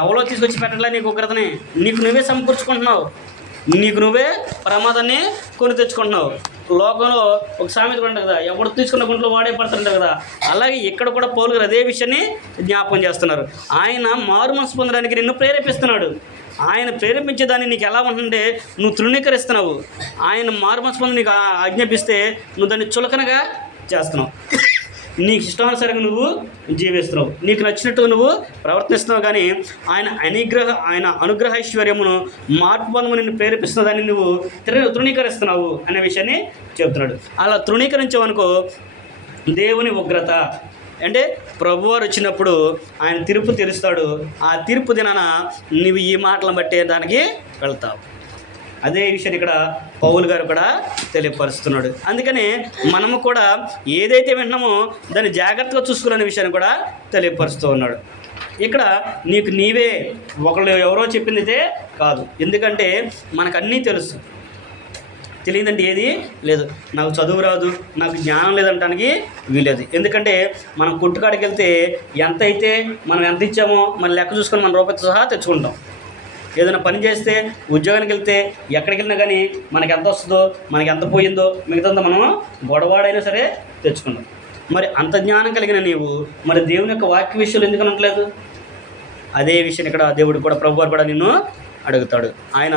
ఎవరో తీసుకొచ్చి పెట్టట్లే నీకు ఉగ్రతని, నీకు నువ్వే సమకూర్చుకుంటున్నావు, నీకు నువ్వే ప్రమాదాన్ని కొని తెచ్చుకుంటున్నావు. లోకంలో ఒక సామెత ఉంటుంది కదా, ఎవరు తీసుకున్న గుంట్లో వాడే పడుతుంటారు కదా, అలాగే ఇక్కడ కూడా పౌలు గారు అదే విషయాన్ని జ్ఞాపకం చేస్తున్నారు. ఆయన మారు మనసు పొందడానికి నిన్ను ప్రేరేపిస్తున్నాడు. ఆయన ప్రేరేపించేదాన్ని నీకు ఎలా ఉంటుంటే నువ్వు తృణీకరిస్తున్నావు. ఆయన మారు మనసు పొంది నీకు ఆజ్ఞాపిస్తే నువ్వు దాన్ని చులకనగా చేస్తున్నావు. నీకు ఇష్టానుసారంగా నువ్వు జీవిస్తున్నావు, నీకు నచ్చినట్టుగా నువ్వు ప్రవర్తిస్తున్నావు. కానీ ఆయన అనుగ్రహైశ్వర్యమును మార్పు పొందమని నిన్ను ప్రేరేపిస్తున్నదాన్ని నువ్వు తృణీకరిస్తున్నావు అనే విషయాన్ని చెబుతున్నాడు. అలా తృణీకరించావనుకో దేవుని ఉగ్రత, అంటే ప్రభువారు వచ్చినప్పుడు ఆయన తీర్పు తీరుస్తాడు. ఆ తీర్పు దినాన నువ్వు ఈ మాటలను బట్టే దానికి వెళ్తావు. అదే విషయాన్ని ఇక్కడ పౌలు గారు కూడా తెలియపరుస్తున్నాడు. అందుకని మనము కూడా ఏదైతే విన్నామో దాన్ని జాగ్రత్తగా చూసుకునే విషయాన్ని కూడా తెలియపరుస్తూ ఉన్నాడు. ఇక్కడ నీకు నీవే ఒకళ్ళు ఎవరో చెప్పింది అయితే కాదు. ఎందుకంటే మనకు అన్నీ తెలుసు. తెలియదంటే ఏది లేదు. నాకు చదువు రాదు, నాకు జ్ఞానం లేదంటానికి వీలేదు. ఎందుకంటే మనం కొట్టుకాడికి వెళ్తే ఎంత అయితే మనం ఎంత ఇచ్చామో మన లెక్క చూసుకొని మన రూపాయలతో సహా తెచ్చుకుంటాం. ఏదైనా పని చేస్తే ఉద్యోగానికి వెళ్తే ఎక్కడికి వెళ్ళినా కానీ మనకి ఎంత వస్తుందో మనకి ఎంత పోయిందో మిగతాంతా మనం గొడవాడైనా సరే తెచ్చుకుంటాం. మరి అంత జ్ఞానం కలిగిన నీవు మరి దేవుని యొక్క వాక్య విషయాలు ఎందుకు అనట్లేదు? అదే విషయం ఇక్కడ దేవుడు కూడా ప్రభువారు కూడా నిన్ను అడుగుతాడు. ఆయన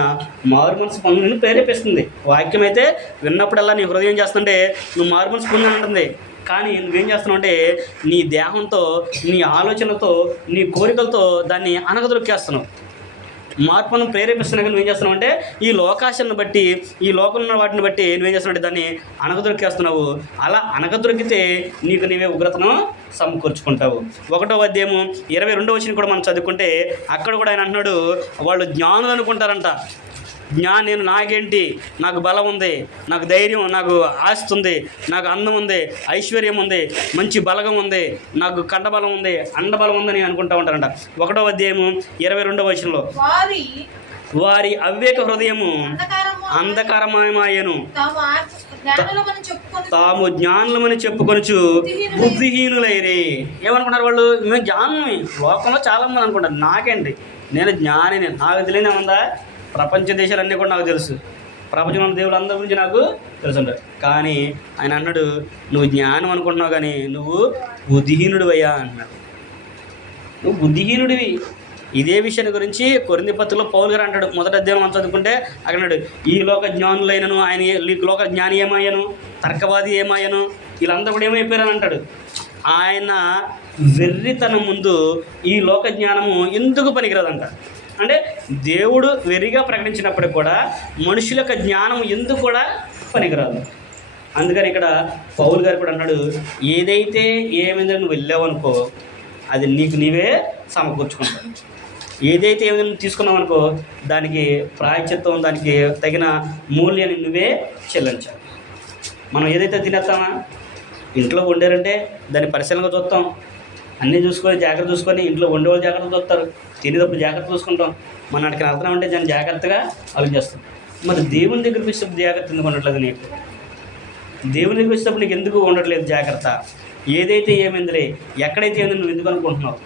మారు మనసు పొంది నిన్ను ప్రేరేపిస్తుంది. వాక్యం అయితే విన్నప్పుడల్లా నీ హృదయం చేస్తుంటే నువ్వు మారు మనసు పొంది అంటుంది. కానీ నువ్వేం చేస్తున్నావు అంటే నీ దేహంతో, నీ ఆలోచనలతో, నీ కోరికలతో దాన్ని అనగదొక్కేస్తున్నావు. మార్పును ప్రేరేపిస్తున్నా కానీ నువ్వేం చేస్తున్నావు అంటే ఈ లోకాశలను బట్టి, ఈ లోకంలో ఉన్న వాటిని బట్టి నువ్వేం చేస్తున్నావు అంటే దాన్ని అనగదొరికేస్తున్నావు. అలా అనగదొరికితే నీకు నీవే ఉగ్రతను సమకూర్చుకుంటావు. 1వ అధ్యాయము 22వ వచనం కూడా మనం చదువుకుంటే అక్కడ కూడా ఆయన అంటున్నాడు, వాళ్ళు జ్ఞానులు అనుకుంటారంట. నేను నాకేంటి, నాకు బలం ఉంది, నాకు ధైర్యం, నాకు ఆస్తి ఉంది, నాకు అందం ఉంది, ఐశ్వర్యం ఉంది, మంచి బలగం ఉంది, నాకు కండబలం ఉంది, అండబలం ఉందని అనుకుంటా ఉంటారంట. 1వ అధ్యాయము 22వ వచనంలో వారి అవివేక హృదయము అంధకారమయమాయను, తాము జ్ఞానులమని చెప్పుకొనుచు బుద్ధిహీనులైరి. ఏమనుకుంటారు వాళ్ళు? మేము జ్ఞానం. లోకంలో చాలామంది అనుకుంటారు నాకేంటి, నేను జ్ఞానిని, నాకు తెలియనే ఉందా? ప్రపంచ దేశాలన్నీ కూడా నాకు తెలుసు, ప్రపంచంలో దేవుడు అందరి గురించి నాకు తెలుసు అంటారు. కానీ ఆయన అన్నాడు, నువ్వు జ్ఞానం అనుకుంటున్నావు కానీ నువ్వు బుద్ధిహీనుడివయ్యా అన్నాడు. నువ్వు బుద్ధిహీనుడివి. ఇదే విషయాన్ని గురించి కొరింథీ పత్రికలో పౌలు గారు అంటాడు. 1వ అధ్యాయం మనం చదువుకుంటే అక్కడ అన్నాడు, ఈ లోక జ్ఞానులైనను ఆయన లోక జ్ఞాని ఏమయ్యను, తర్కవాది ఏమయ్యను, వీళ్ళందరూ కూడా ఏమైపోయారని అంటాడు. ఆయన వెర్రితనం ముందు ఈ లోక జ్ఞానము ఎందుకు పనికిరాదంట. అంటే దేవుడు వెర్రిగా ప్రకటించినప్పటికి కూడా మనుషుల యొక్క జ్ఞానం ఎందుకు కూడా పనికిరాదు. అందుకని ఇక్కడ పౌలు గారు కూడా అన్నాడు, ఏదైతే ఏమైందో నువ్వు వెళ్ళావనుకో అది నీకు నీవే సమకూర్చుకుంటావు. ఏదైతే ఏమైనా నువ్వు తీసుకున్నావు అనుకో దానికి ప్రాయశ్చిత్తం, దానికి తగిన మూల్యాన్ని నువ్వే చెల్లించాలి. మనం ఏదైతే తినేస్తామా, ఇంట్లో వండారంటే దాన్ని పరిశీలనగా చూస్తాం, అన్నీ చూసుకొని జాగ్రత్త చూసుకొని, ఇంట్లో వండేవాళ్ళు జాగ్రత్త చూస్తారు, తినేటప్పుడు జాగ్రత్త చూసుకుంటాం. మన అక్కడికి వెళ్తున్నాం అంటే దాన్ని జాగ్రత్తగా ఆలోచిస్తాం. మరి దేవుని దగ్గరికి వచ్చేటప్పుడు జాగ్రత్త ఎందుకు ఉండట్లేదు నీకు? దేవుని దగ్గరికి వచ్చేటప్పుడు నీకు ఎందుకు ఉండట్లేదు జాగ్రత్త? ఏదైతే ఏమైందిలే, ఎక్కడైతే ఏమైంది నువ్వు ఎందుకు అనుకుంటున్నావు?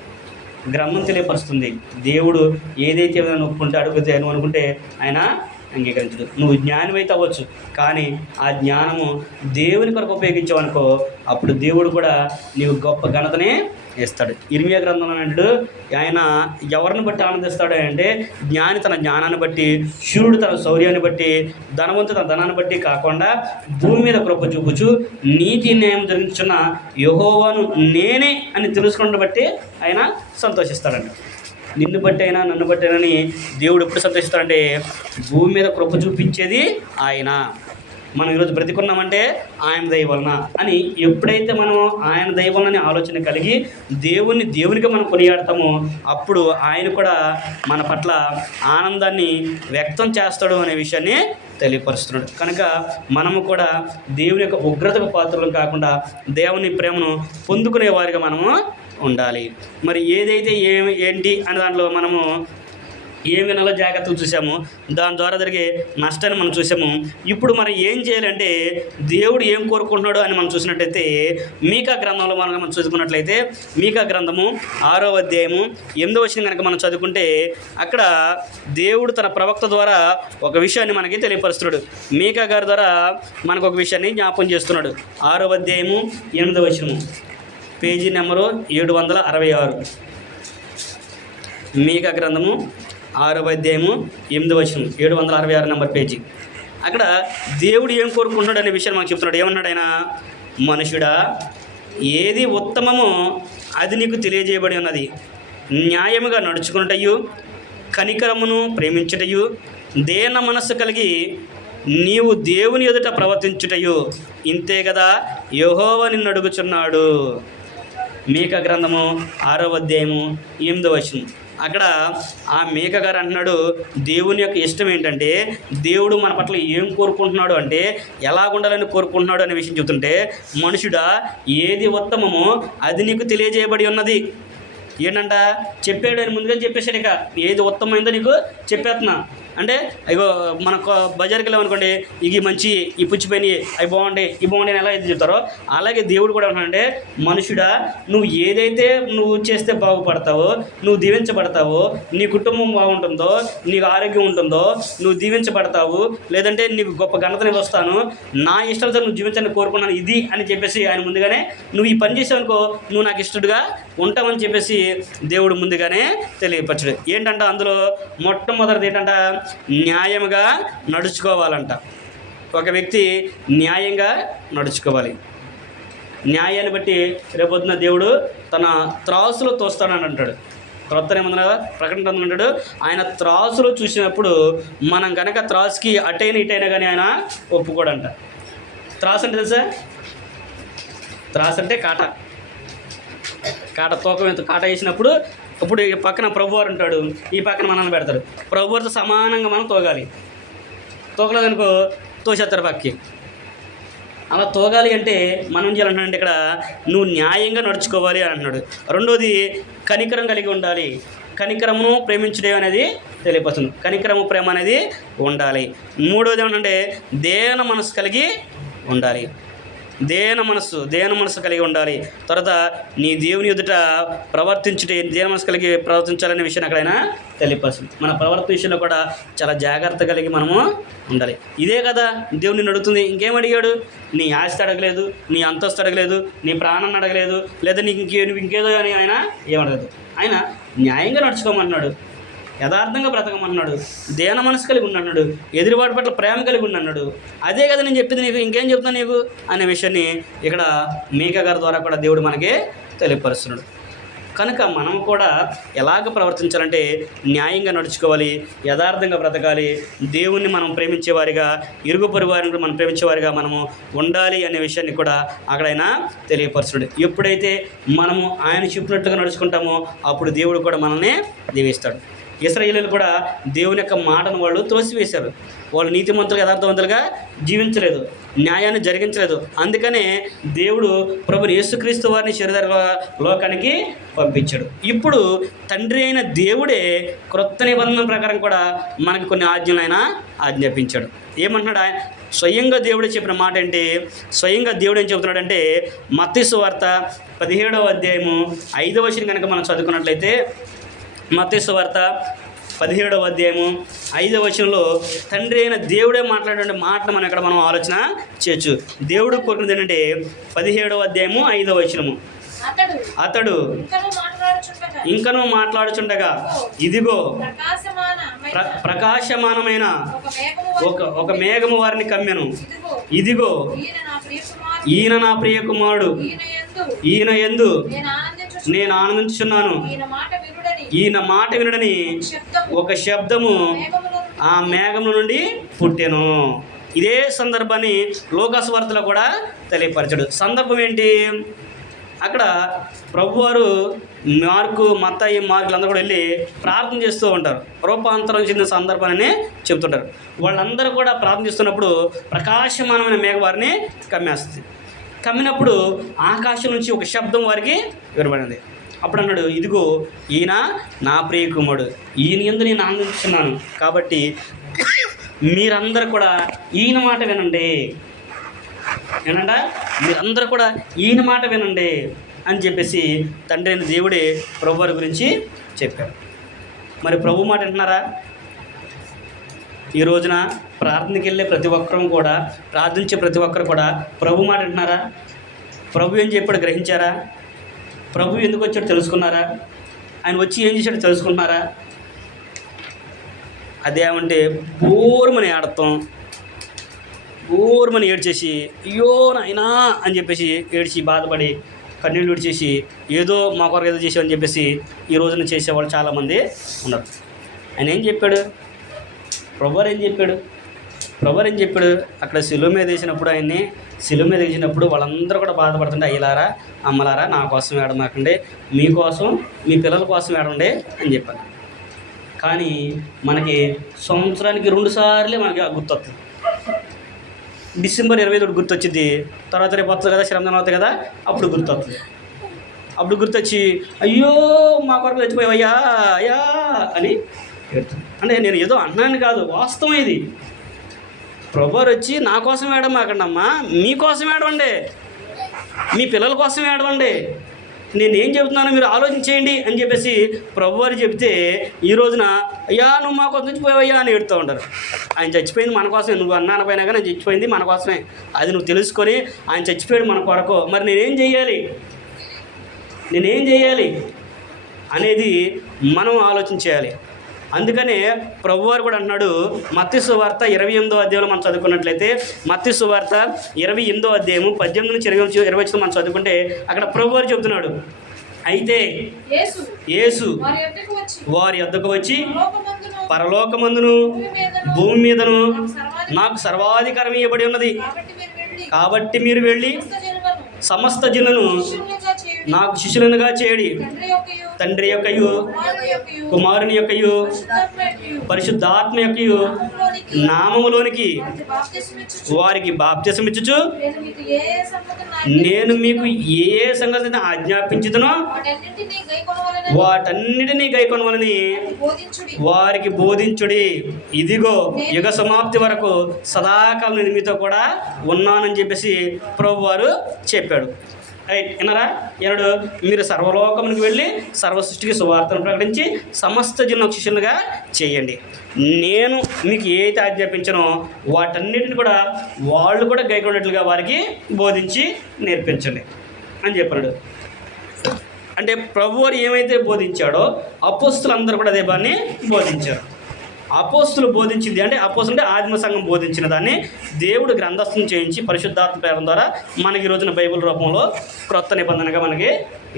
గ్రంథం తెలియపరుస్తుంది. దేవుడు ఏదైతే ఏమైనా నొప్పుంటే అడుగుతే నువ్వు అనుకుంటే ఆయన అంగీకరించడు. నువ్వు జ్ఞానమైతే అవ్వచ్చు, కానీ ఆ జ్ఞానము దేవుని కొరకు ఉపయోగించావనుకో అప్పుడు దేవుడు కూడా నీవు గొప్ప ఘనతనే ఇస్తాడు. ఇర్మియా గ్రంథంలో అంటాడు, ఆయన ఎవరిని బట్టి ఆనందిస్తాడు అంటే జ్ఞాని తన జ్ఞానాన్ని బట్టి, శూరుడు తన శౌర్యాన్ని బట్టి, ధనవంతుడు తన ధనాన్ని బట్టి కాకుండా భూమి మీద కృప చూపుచు నీతి న్యాయం జరిగించున్న యెహోవాను నేనే అని తెలుసుకున్న బట్టి ఆయన సంతోషిస్తాడంట. నిన్ను బట్టి అయినా నన్ను బట్టి అయినా దేవుడు ఎప్పుడు సంతోషిస్తాడంటే భూమి మీద కృప చూపించేది ఆయన. మనం ఈరోజు బ్రతికున్నామంటే ఆయన దయ వలన అని ఎప్పుడైతే మనం ఆయన దయ వలన ఆలోచన కలిగి దేవునికి మనం కొనియాడతామో అప్పుడు ఆయన కూడా మన పట్ల ఆనందాన్ని వ్యక్తం చేస్తాడు అనే విషయాన్ని తెలియపరుస్తున్నాడు. కనుక మనము కూడా దేవుని యొక్క ఉగ్రతకు పాత్రలు కాకుండా దేవుని ప్రేమను పొందుకునే వారిగా మనము ఉండాలి. మరి ఏదైతే ఏంటి అనే దాంట్లో మనము ఏం వినాలో జాగ్రత్తగా చూసాము, దాని ద్వారా జరిగే నష్టాన్ని మనం చూసాము. ఇప్పుడు మనం ఏం చేయాలంటే దేవుడు ఏం కోరుకుంటున్నాడు అని మనం చూసినట్టయితే మీకా గ్రంథంలో మనం చదువుకున్నట్లయితే మీకా గ్రంథము 6వ అధ్యాయము 8వ వచనం కనుక మనం చదువుకుంటే అక్కడ దేవుడు తన ప్రవక్త ద్వారా ఒక విషయాన్ని మనకి తెలియపరుస్తున్నాడు. మీకా గారి ద్వారా మనకు ఒక విషయాన్ని జ్ఞాపకం చేస్తున్నాడు. 6వ అధ్యాయము 8వ వచనము, పేజీ నెంబరు 766. మీకా గ్రంథము 6వ అధ్యాయము 8వ వచనం, 766 నెంబర్ పేజీ. అక్కడ దేవుడు ఏం కోరుకుంటున్నాడు అనే విషయాన్ని మనకు చెప్తున్నాడు. ఏమన్నాడు ఆయన? మనుషుడా, ఏది ఉత్తమమో అది నీకు తెలియజేయబడి ఉన్నది. న్యాయముగా నడుచుకున్నటయు, కనికరమును ప్రేమించుటయు, దేన మనస్సు కలిగి నీవు దేవుని ఎదుట ప్రవర్తించుటయు ఇంతే కదా యెహోవా నిన్ను అడుగుచున్నాడు. మీకా గ్రంథము 6వ అధ్యాయము 8వ వచనం. అక్కడ ఆ మీకా గారు అంటున్నాడు, దేవుని యొక్క ఇష్టం ఏంటంటే, దేవుడు మన పట్ల ఏం కోరుకుంటున్నాడు అంటే ఎలా ఉండాలని కోరుకుంటున్నాడు అనే విషయం చెబుతుంటే, మనుషుడా ఏది ఉత్తమమో అది నీకు తెలియజేయబడి ఉన్నది. ఏంటంట చెప్పాడు, ఆయన ముందుగా చెప్పేశాడు. ఇక ఏది ఉత్తమమైందో నీకు చెప్పేస్తున్నా అంటే, ఇగో మనకు బజార్కి వెళ్ళామనుకోండి, ఇవి మంచి ఈ పుచ్చిపోయినాయి, అవి బాగుంటాయి, ఇవి బాగుంటాయి ఎలా అయితే చెప్తారో, అలాగే దేవుడు కూడా అంటే, మనుషుడా నువ్వు ఏదైతే నువ్వు చేస్తే బాగుపడతావో, నువ్వు దీవించబడతావో, నీ కుటుంబం బాగుంటుందో, నీకు ఆరోగ్యం ఉంటుందో, నువ్వు దీవించబడతావు, లేదంటే నీకు గొప్ప ఘనతని వస్తాను, నా ఇష్టాలతో నువ్వు జీవించాలని కోరుకున్నాను ఇది అని చెప్పేసి ఆయన ముందుగానే, నువ్వు ఈ పని చేసావనుకో నువ్వు నాకు ఇష్టడుగా ఉంటావని చెప్పేసి దేవుడు ముందుగానే తెలియపరచడు. ఏంటంట అందులో మొట్టమొదటిది ఏంటంట, న్యాయంగా నడుచుకోవాలంట. ఒక వ్యక్తి న్యాయంగా నడుచుకోవాలి. న్యాయాన్ని బట్టి రేపొద్దున దేవుడు తన త్రాసులో తోస్తాడని అంటాడు. ప్రవర్తన ఏమన్నా ప్రకటన అంటాడు, ఆయన త్రాసులో చూసినప్పుడు మనం కనుక త్రాసుకి అటైనా ఇటైనా కానీ ఆయన ఒప్పుకోడంట. త్రాసు అంటే తెలుసా? త్రాసు అంటే కాట తూకం ఎంత కాట వేసినప్పుడు, ఇప్పుడు ఈ పక్కన ప్రభువారు ఉంటాడు, ఈ పక్కన మనల్ని పెడతాడు. ప్రభువారితో సమానంగా మనం తోగాలి. తోకలేదనుకో తోసేస్తారు పక్కకి. అలా తోగాలి అంటే మనం ఏం చేయాలంటున్నాడంటే, ఇక్కడ నువ్వు న్యాయంగా నడుచుకోవాలి అని అంటున్నాడు. రెండోది కనికరం కలిగి ఉండాలి. కనికరమును ప్రేమించడం అనేది తెలియపరుస్తుంది. కనికరము ప్రేమ అనేది ఉండాలి. మూడోది ఏమంటే దేన మనసు కలిగి ఉండాలి. దేన మనసు కలిగి ఉండాలి. తర్వాత నీ దేవుని ఎదుట దేన మనసు కలిగి ప్రవర్తించాలనే విషయాన్ని ఎక్కడైనా తెలియపరుస్తుంది. మన ప్రవర్తన విషయంలో కూడా చాలా జాగ్రత్త కలిగి మనము ఉండాలి. ఇదే కదా దేవుడిని అడుగుతుంది. ఇంకేం అడిగాడు? నీ ఆస్తి అడగలేదు, నీ అంతస్తు అడగలేదు, నీ ప్రాణాన్ని అడగలేదు, లేదా నీకు ఇంకేదో అని ఆయన ఏమడగదు. ఆయన న్యాయంగా నడుచుకోమన్నాడు, యథార్థంగా బ్రతకమన్నాడు, దేన మనసు కలిగి ఉన్నాడు, ఎదురువాడి పట్ల ప్రేమ కలిగి ఉన్నాడు. అదే కదా నేను చెప్పింది నీకు, ఇంకేం చెప్తాను నీకు అనే విషయాన్ని ఇక్కడ మీకా గారి ద్వారా కూడా దేవుడు మనకి తెలియపరుస్తున్నాడు. కనుక మనం కూడా ఎలాగ ప్రవర్తించాలంటే న్యాయంగా నడుచుకోవాలి, యథార్థంగా బ్రతకాలి, దేవుణ్ణి మనం ప్రేమించేవారిగా, ఇరుగు పొరుగు వారిని మనం ప్రేమించేవారిగా మనము ఉండాలి అనే విషయాన్ని కూడా అక్కడ ఆయన తెలియపరుస్తున్నాడు. ఎప్పుడైతే మనము ఆయన చెప్పినట్టుగా నడుచుకుంటామో అప్పుడు దేవుడు కూడా మనల్ని దీవిస్తాడు. ఇశ్రాయేలీయులు కూడా దేవుని యొక్క మాటను వాళ్ళు త్రోసివేశారు. వాళ్ళు నీతిమంతులుగా యథార్థవంతులుగా జీవించలేదు, న్యాయాన్ని జరిగించలేదు. అందుకనే దేవుడు ప్రభుని యేసుక్రీస్తు వారిని శరీర లోకానికి పంపించాడు. ఇప్పుడు తండ్రి అయిన దేవుడే క్రొత్త నిబంధన ప్రకారం కూడా మనకి కొన్ని ఆజ్ఞలు ఆయన ఆజ్ఞాపించాడు. ఏమంటున్నాడు? ఆయన స్వయంగా దేవుడే చెప్పిన మాట ఏంటి? స్వయంగా దేవుడు ఏం చెబుతున్నాడంటే, మత్తయి సువార్త 17వ అధ్యాయము 5వ వచనం కనుక మనం చదువుకున్నట్లయితే, మత్తయి సువార్త 17వ అధ్యాయము 5వ వచనంలో తండ్రి అయిన దేవుడే మాట్లాడే మాటను మనం ఇక్కడ మనం ఆలోచన చేయొచ్చు. దేవుడు కోరుకున్నది ఏంటంటే 17వ అధ్యాయము 5వ వచనము, అతడు ఇంకనూ మాట్లాడుచుండగా ఇదిగో ప్రకాశమానమైన ఒక మేఘము వారిని కమ్మెను. ఇదిగో ఈయన నా ప్రియ కుమారుడు, ఈయన యందు నేను ఆనందించుచున్నాను. ఈయన మాట వినుడని ఒక శబ్దము ఆ మేఘము నుండి పుట్టెను. ఇదే సందర్భాన్ని లూకా సువార్తలో కూడా తెలియపరచాడు. సందర్భం ఏంటి? అక్కడ ప్రభువారు మత్తయి మార్కులందరూ కూడా వెళ్ళి ప్రార్థన చేస్తూ ఉంటారు. రూపాంతరం చెందిన సందర్భాన్ని చెబుతుంటారు. వాళ్ళందరూ కూడా ప్రార్థన చేస్తున్నప్పుడు ప్రకాశమానమైన మేఘ వారిని కమ్మేస్తుంది. కమ్మినప్పుడు ఆకాశం నుంచి ఒక శబ్దం వారికి వినబడింది. అప్పుడు అన్నాడు, ఇదిగో ఈయన నా ప్రియ కుమారుడు, ఈయన యందు నేను ఆనందిస్తున్నాను, కాబట్టి మీరందరూ కూడా ఈయన మాట వినండి. ఏంటంటే మీరందరూ కూడా ఈయన మాట వినండి అని చెప్పేసి తండ్రి అయిన దేవుడే ప్రభు వారి గురించి చెప్పారు. మరి ప్రభు మాట వింటున్నారా? ఈ రోజున ప్రార్థనకి వెళ్ళే ప్రతి ఒక్కరూ కూడా, ప్రార్థించే ప్రతి ఒక్కరు కూడా ప్రభు మాట వింటున్నారా? ప్రభు ఏం చెప్పాడు గ్రహించారా? ప్రభు ఎందుకు వచ్చాడు తెలుసుకున్నారా? ఆయన వచ్చి ఏం చేశాడు తెలుసుకుంటున్నారా? అదేమంటే బోరుమని ఆడతాం, బోరుమని ఏడ్చేసి అయ్యో నాయనా అని చెప్పేసి ఏడ్చి బాధపడి కన్నీళ్ళు విడిచేసి ఏదో మా కొరకు ఏదో చేసామని చెప్పేసి ఈ రోజున చేసేవాళ్ళు చాలామంది ఉన్నారు. ఆయన ఏం చెప్పాడు? ప్రభువారు ఏం చెప్పాడు? ప్రభువు ఏం చెప్పాడు, అక్కడ శిలువ మీద వేసినప్పుడు ఆయన్ని శిలువ మీద వేసినప్పుడు వాళ్ళందరూ కూడా బాధపడుతుంటే, అయ్యలారా అమ్మలారా నా కోసం ఏడమాకండి, మీకోసం మీ పిల్లల కోసం ఏడండి అని చెప్పాను. కానీ మనకి సంవత్సరానికి 2 సార్లే మనకి గుర్తొస్తుంది. డిసెంబర్ 25 గుర్తొచ్చింది, తర్వాత రేపు వస్తుంది కదా, శ్రమదానం అవుతుంది కదా, అప్పుడు గుర్తొస్తుంది. అప్పుడు గుర్తొచ్చి అయ్యో మా కొరకు చచ్చిపోయావయ్యా అయ్యా అని ఏడుతుంది. అంటే నేను ఏదో అన్నాను కాదు, వాస్తవం ఇది. ప్రభువారు వచ్చి నా కోసం ఏడమాకండి అమ్మా, మీకోసం ఏడవండి, మీ పిల్లల కోసం ఏడవండి, నేనేం చెబుతున్నానో మీరు ఆలోచించేయండి అని చెప్పేసి ప్రభువారు చెబితే, ఈ రోజున అయ్యా నువ్వు మా కోసం చచ్చిపోయావయ్యా అని ఏడుతూ ఉంటారు. ఆయన చచ్చిపోయింది మన కోసమే, నువ్వు అన్నాను పైన కానీ చచ్చిపోయింది మన కోసమే, అది నువ్వు తెలుసుకొని ఆయన చచ్చిపోయాడు మన కొరకు, మరి నేనేం చేయాలి అనేది మనం ఆలోచించేయాలి. అందుకనే ప్రభువారు కూడా అన్నాడు, మత్తయి సువార్త 28వ అధ్యాయంలో మనం చదువుకున్నట్లయితే, మత్తయి సువార్త 28వ అధ్యాయము 18 నుంచి 20 మనం చదువుకుంటే, అక్కడ ప్రభువారు చెబుతున్నాడు, అయితే యేసు వారి యొద్దకు వచ్చి పరలోకమందును భూమి మీదను నాకు సర్వాధికారం ఇవ్వబడి ఉన్నది, కాబట్టి మీరు వెళ్ళి సమస్త జనులను నాకు శిష్యులనుగా చేయండి, తండ్రి యొక్కయు కుమారుని యొక్కయు పరిశుద్ధాత్మ యొక్కయు నామములోనికి వారికి బాప్తిసం ఇచ్చుచు నేను మీకు ఏ సంగతిని ఆజ్ఞాపించుదునో వాటన్నిటినీ గైకొనవలని వారికి బోధించుడి, ఇదిగో యుగ సమాప్తి వరకు సదాకాలం నేను మీతో కూడా ఉన్నానని చెప్పేసి ప్రభువారు చెప్పాడు. రైట్, విన్నారా? ఏనాడు మీరు సర్వలోకమునికి వెళ్ళి సర్వ సృష్టికి సువార్తను ప్రకటించి సమస్త జనులకు శిష్యులుగా చేయండి, నేను మీకు ఏదైతే ఆజ్ఞాపించానో వాటన్నిటిని కూడా వాళ్ళు కూడా గైకొన్నట్లుగా వారికి బోధించి నేర్పించండి అని చెప్పాడు. అంటే ప్రభువారు ఏమైతే బోధించాడో అపోస్తులందరూ కూడా అదే బాన్ని బోధించారు. అపోస్తులు బోధించింది అంటే అపోస్తులు అంటే ఆదిమ సంఘం బోధించిన దాన్ని దేవుడు గ్రంథస్థం చేయించి పరిశుద్ధాత్మ ప్రేరణ ద్వారా మనకి ఈ రోజున బైబిల్ రూపంలో క్రొత్త నిబంధనగా మనకి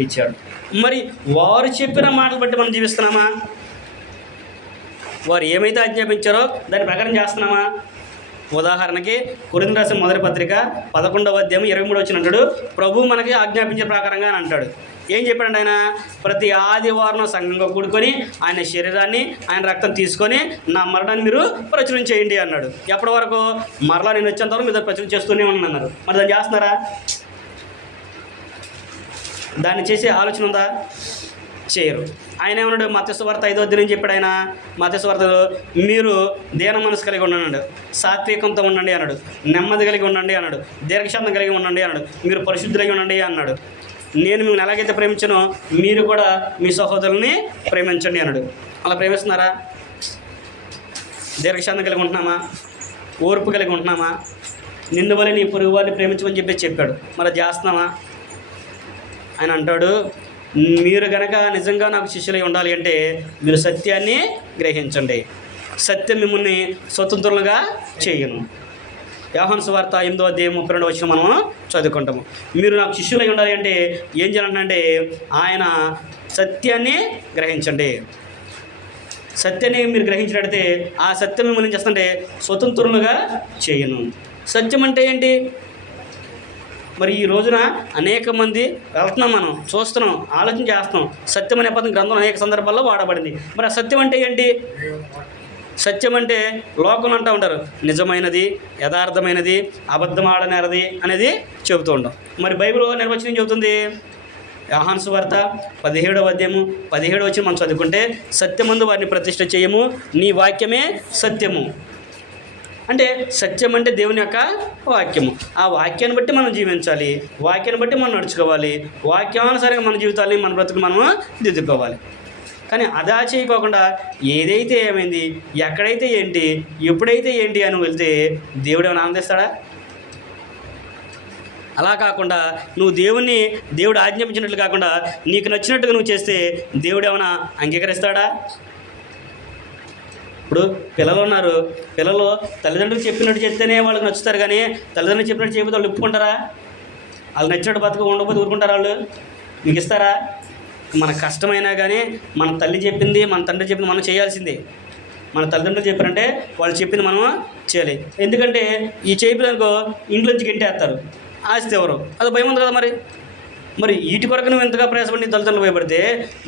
ఇచ్చాడు. మరి వారు చెప్పిన మాటలు బట్టి మనం జీవిస్తున్నామా? వారు ఏమైతే ఆజ్ఞాపించారో దాని ప్రకారం చేస్తున్నామా? ఉదాహరణకి కొరింథీయులకు రాసిన మొదటి పత్రిక 11వ అధ్యాయం 23 వచ్చిన అంటాడు, ప్రభువు మనకి ఆజ్ఞాపించే ప్రకారంగా అని అంటాడు. ఏం చెప్పాడండి ఆయన? ప్రతి ఆదివారం సంఘంగా కూడుకొని ఆయన శరీరాన్ని ఆయన రక్తం తీసుకొని నా మరణాన్ని మీరు ప్రచురణ చేయండి అన్నాడు. ఎప్పటి వరకు? మరలా నేను వచ్చేంత వరకు మీరు ప్రచురణ చేస్తూనే ఉన్నాను అన్నారు. మరి దాన్ని చేస్తున్నారా? దాన్ని చేసే ఆలోచన ఉందా? చేయరు. ఆయన ఏమన్నాడు? మత్తయి సువార్త 5వ అధ్యాయం చెప్పాడు ఆయన. మత్తయి సువార్తలో మీరు దీన మనసు కలిగి ఉండండి, సాత్వికంతో ఉండండి అన్నాడు, నెమ్మది కలిగి ఉండండి అన్నాడు, దీర్ఘశాంతం కలిగి ఉండండి అన్నాడు, మీరు పరిశుద్ధులై ఉండండి అన్నాడు. నేను మిమ్మల్ని ఎలాగైతే ప్రేమించానో మీరు కూడా మీ సహోదరుల్ని ప్రేమించండి అన్నాడు. అలా ప్రేమిస్తున్నారా? దీర్ఘశాంతం కలిగి ఉంటున్నామా? ఓర్పు కలిగి ఉంటున్నామా? నిన్ను వల్ల నీ పొరుగు వారిని ప్రేమించమని చెప్పాడు. మరి చేస్తున్నామా? ఆయన అంటాడు, మీరు గనక నిజంగా నాకు శిష్యులై ఉండాలి అంటే మీరు సత్యాన్ని గ్రహించండి, సత్యం మిమ్మల్ని స్వతంత్రులుగా చేయను. యోహాను సువార్త 8వ అధ్యాయం 32 వచ్చిన మనం చదువుకుంటాము. మీరు నాకు శిష్యులై ఉండాలి అంటే ఏం చేయాలంటే ఆయన సత్యాన్ని గ్రహించండి. సత్యాన్ని మీరు గ్రహించినట్టయితే ఆ సత్యం మిమ్మల్ని ఏం చేస్తుంటే స్వతంత్రులుగా చేయను. సత్యం అంటే ఏంటి? మరి ఈ రోజున అనేక మంది వెళ్తున్నాం, మనం చూస్తున్నాం, ఆలోచన చేస్తున్నాం. సత్యం అనే పదం గ్రంథం అనేక సందర్భాల్లో వాడబడింది. మరి ఆ సత్యం అంటే ఏంటి? సత్యం అంటే లోకంలో అంటూ ఉంటారు నిజమైనది, యథార్థమైనది, అబద్ధం ఆడనేరది అనేది చెబుతూ ఉంటాం. మరి బైబిల్ నిర్వచనం చెబుతుంది. యోహాను సువార్త 17వ అధ్యాయము 17 వచ్చి మనం చదువుకుంటే, సత్యమందు వారిని ప్రతిష్ఠ చేయము, నీ వాక్యమే సత్యము. అంటే సత్యం అంటే దేవుని యొక్క వాక్యము. ఆ వాక్యాన్ని బట్టి మనం జీవించాలి, వాక్యాన్ని బట్టి మనం నడుచుకోవాలి, వాక్యానుసారంగా మన జీవితాన్ని మన బ్రతుకు మనము దిద్దుకోవాలి. కానీ అదా చేయకోకుండా ఏదైతే ఏమైంది, ఎక్కడైతే ఏంటి, ఎప్పుడైతే ఏంటి అని వెళ్తే దేవుడు ఏమైనా ఆనందిస్తాడా? అలా కాకుండా నువ్వు దేవుడు ఆజ్ఞాపించినట్లు కాకుండా నీకు నచ్చినట్టుగా నువ్వు చేస్తే దేవుడు ఏమైనా అంగీకరిస్తాడా? ఇప్పుడు పిల్లలు ఉన్నారు, పిల్లలు తల్లిదండ్రులు చెప్పినట్టు చెప్తేనే వాళ్ళకి నచ్చుతారు, కానీ తల్లిదండ్రులు చెప్పినట్టు చెప్పితే వాళ్ళు ఒప్పుకుంటారా? వాళ్ళు నచ్చినట్టు బతుకు ఉండకపోతే ఊరుకుంటారా? వాళ్ళు మీకు ఇస్తారా? మన కష్టమైనా కానీ మన తల్లి చెప్పింది, మన తండ్రి చెప్పింది మనం చేయాల్సిందే. మన తల్లిదండ్రులు చెప్పారంటే వాళ్ళు చెప్పింది మనం చేయాలి. ఎందుకంటే ఈ చేయలేదనుకో ఇంట్లోంచి గెంటేస్తారు, ఆస్తి ఎవరు, అది భయం ఉంది కదా. మరి వీటి కొరకు నువ్వు ఎంతగా ప్రయాసపడి తల్లిదండ్రులు భయపడితే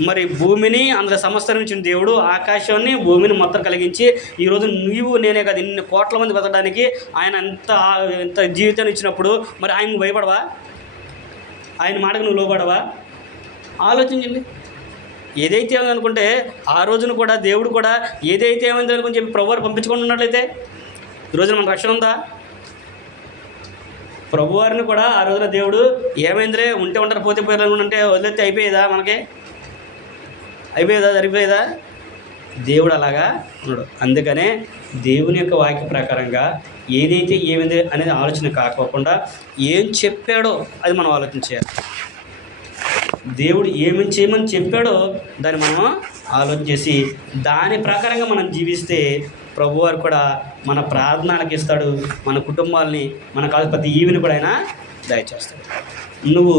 మరి భూమిని అందులో సంవత్సరించిన దేవుడు ఆకాశాన్ని భూమిని మొత్తం కలిగించి ఈరోజు నువ్వు నేనే కాదు ఇన్ని కోట్ల మంది బతకడానికి ఆయన ఎంత జీవితాన్ని ఇచ్చినప్పుడు మరి ఆయన భయపడవా? ఆయన మాటకు నువ్వు లోబడవా? ఆలోచించండి. ఏదైతే ఏమనుకుంటే ఆ రోజున కూడా దేవుడు కూడా ఏదైతే ఏమైంది అనుకుని చెప్పి ప్రభువారు పంపించుకొని ఉన్నట్లయితే ఈరోజున మన రక్షణ ఉందా? ప్రభువారిని కూడా ఆ రోజున దేవుడు ఏమైందిరే ఉంటే ఉంటారు పోతే పోయారు అంటే వదిలేస్తే అయిపోయేదా? మనకి అయిపోయేదా? జరిగిపోయేదా? దేవుడు అలాగా ఉన్నాడు. అందుకనే దేవుని యొక్క వాక్య ప్రకారంగా ఏదైతే ఏమైంది అనేది ఆలోచన కాకోకుండా ఏం చెప్పాడో అది మనం ఆలోచించాలి. దేవుడు ఏమేమి చేయమని చెప్పాడో దాన్ని మనం ఆలోచన చేసి దాని ప్రకారంగా మనం జీవిస్తే ప్రభువారు కూడా మన ప్రార్థనలకు ఇస్తాడు, మన కుటుంబాలని మన కాదు ప్రతి ఈవిని కూడా ఆయన దయచేస్తాడు. నువ్వు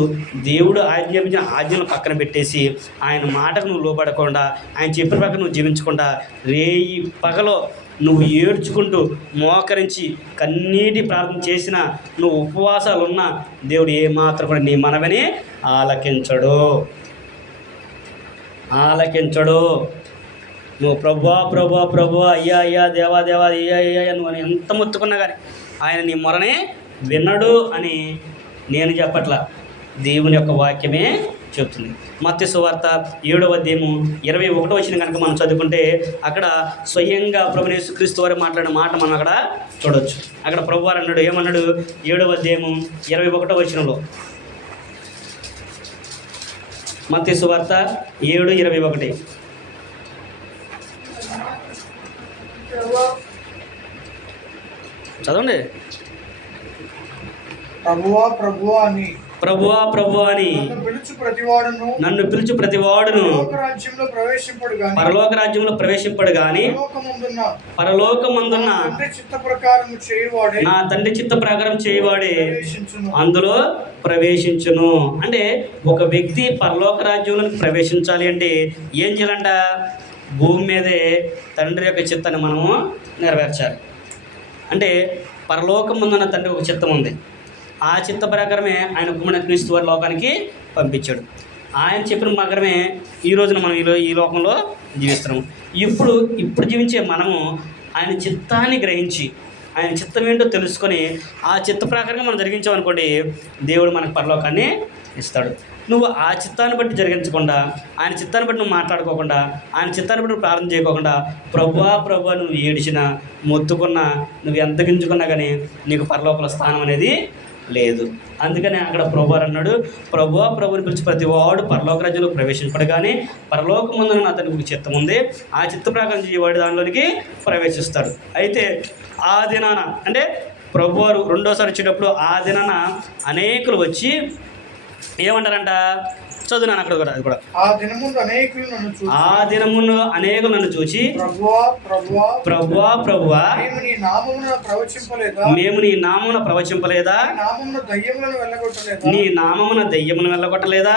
దేవుడు ఆజ్ఞాపించిన ఆజ్ఞలను పక్కన పెట్టేసి ఆయన మాటకు నువ్వు లోబడకుండా ఆయన చెప్పిన ప్రకారం నువ్వు జీవించకుండా రేయి పగలో నువ్వు ఏడ్చుకుంటూ మోకరించి కన్నీటి ప్రార్థన చేసినా నువ్వు ఉపవాసాలు ఉన్నా దేవుడు ఏమాత్రం కూడా నీ మనవని ఆలకించడు. నువ్వు ప్రభు అయ్యా దేవా అయ్యా నువ్వు అని ఎంత మొత్తుకున్నా కానీ ఆయన నీ మొరనే వినడు అని నేను చెప్పట్లా, దేవుని యొక్క వాక్యమే చెప్తుంది. మత్తయి సువార్త 7వ అధ్యాయము 21వ వచనం కనుక మనం చదువుకుంటే అక్కడ స్వయంగా ప్రభువు యేసుక్రీస్తు వారు మాట్లాడిన మాట మనం అక్కడ చూడవచ్చు. అక్కడ ప్రభువారు అన్నాడు, ఏమన్నాడు? 7వ అధ్యాయము 21వ వచనంలో, మత్తయి సువార్త 7:21 చదవండి. ప్రభువా అని నన్ను పిలుచు ప్రతివాడును పరలోక రాజ్యంలో ప్రవేశింపడు గాని పరలోకమందున్న నా తండ్రి చిత్త ప్రకారం చేయవాడే అందులో ప్రవేశించును. అంటే ఒక వ్యక్తి పరలోక రాజ్యంలోకి ప్రవేశించాలి అంటే ఏం చేయాలంట? భూమి మీదే తండ్రి యొక్క చిత్తాన్ని మనము నెరవేర్చాలి. అంటే పరలోకమందున్న తండ్రి ఒక చిత్తం ఉంది, ఆ చిత్త ప్రకారమే ఆయన కుమారుడైన క్రీస్తు వారి లోకానికి పంపించాడు. ఆయన చెప్పిన ప్రకారమే ఈ రోజున మనం ఈ లోకంలో జీవిస్తున్నాము. ఇప్పుడు జీవించే మనము ఆయన చిత్తాన్ని గ్రహించి ఆయన చిత్తం ఏంటో తెలుసుకొని ఆ చిత్త ప్రకారంగా మనం జరిగించామనుకోండి దేవుడు మనకు పరలోకాన్ని ఇస్తాడు. నువ్వు ఆ చిత్తాన్ని బట్టి జరిగించకుండా ఆయన చిత్తాన్ని బట్టి నువ్వు మాట్లాడుకోకుండా ఆయన చిత్తాన్ని బట్టి నువ్వు ప్రార్థన చేయకోకుండా ప్రభువా నువ్వు ఏడిచినా మొత్తుకున్నా నువ్వు ఎంత గింజుకున్నా కానీ నీకు పరలోకల స్థానం అనేది లేదు. అందుకని అక్కడ ప్రభువారు అన్నాడు, ప్రభుని పిలిచి ప్రతి వాడు పరలోక రాజ్యంలో ప్రవేశింపడు కానీ పరలోకమందున అతనికి ఒక చిత్తం ఉంది, ఆ చిత్త ప్రకారం చేయవాడు దానిలోనికి ప్రవేశిస్తాడు. అయితే ఆ దినాన అంటే ప్రభువారు రెండోసారి వచ్చేటప్పుడు ఆ దినాన అనేకులు వచ్చి ఏమంటారంట? చదువునాను అక్కడ కూడా. అది కూడా ఆ దినమును అనేకులు నన్ను చూచి ప్రభువా మేము నీ నామమున ప్రవచింపలేదా? నీ నామమున దయ్యమును వెళ్ళగొట్టలేదా?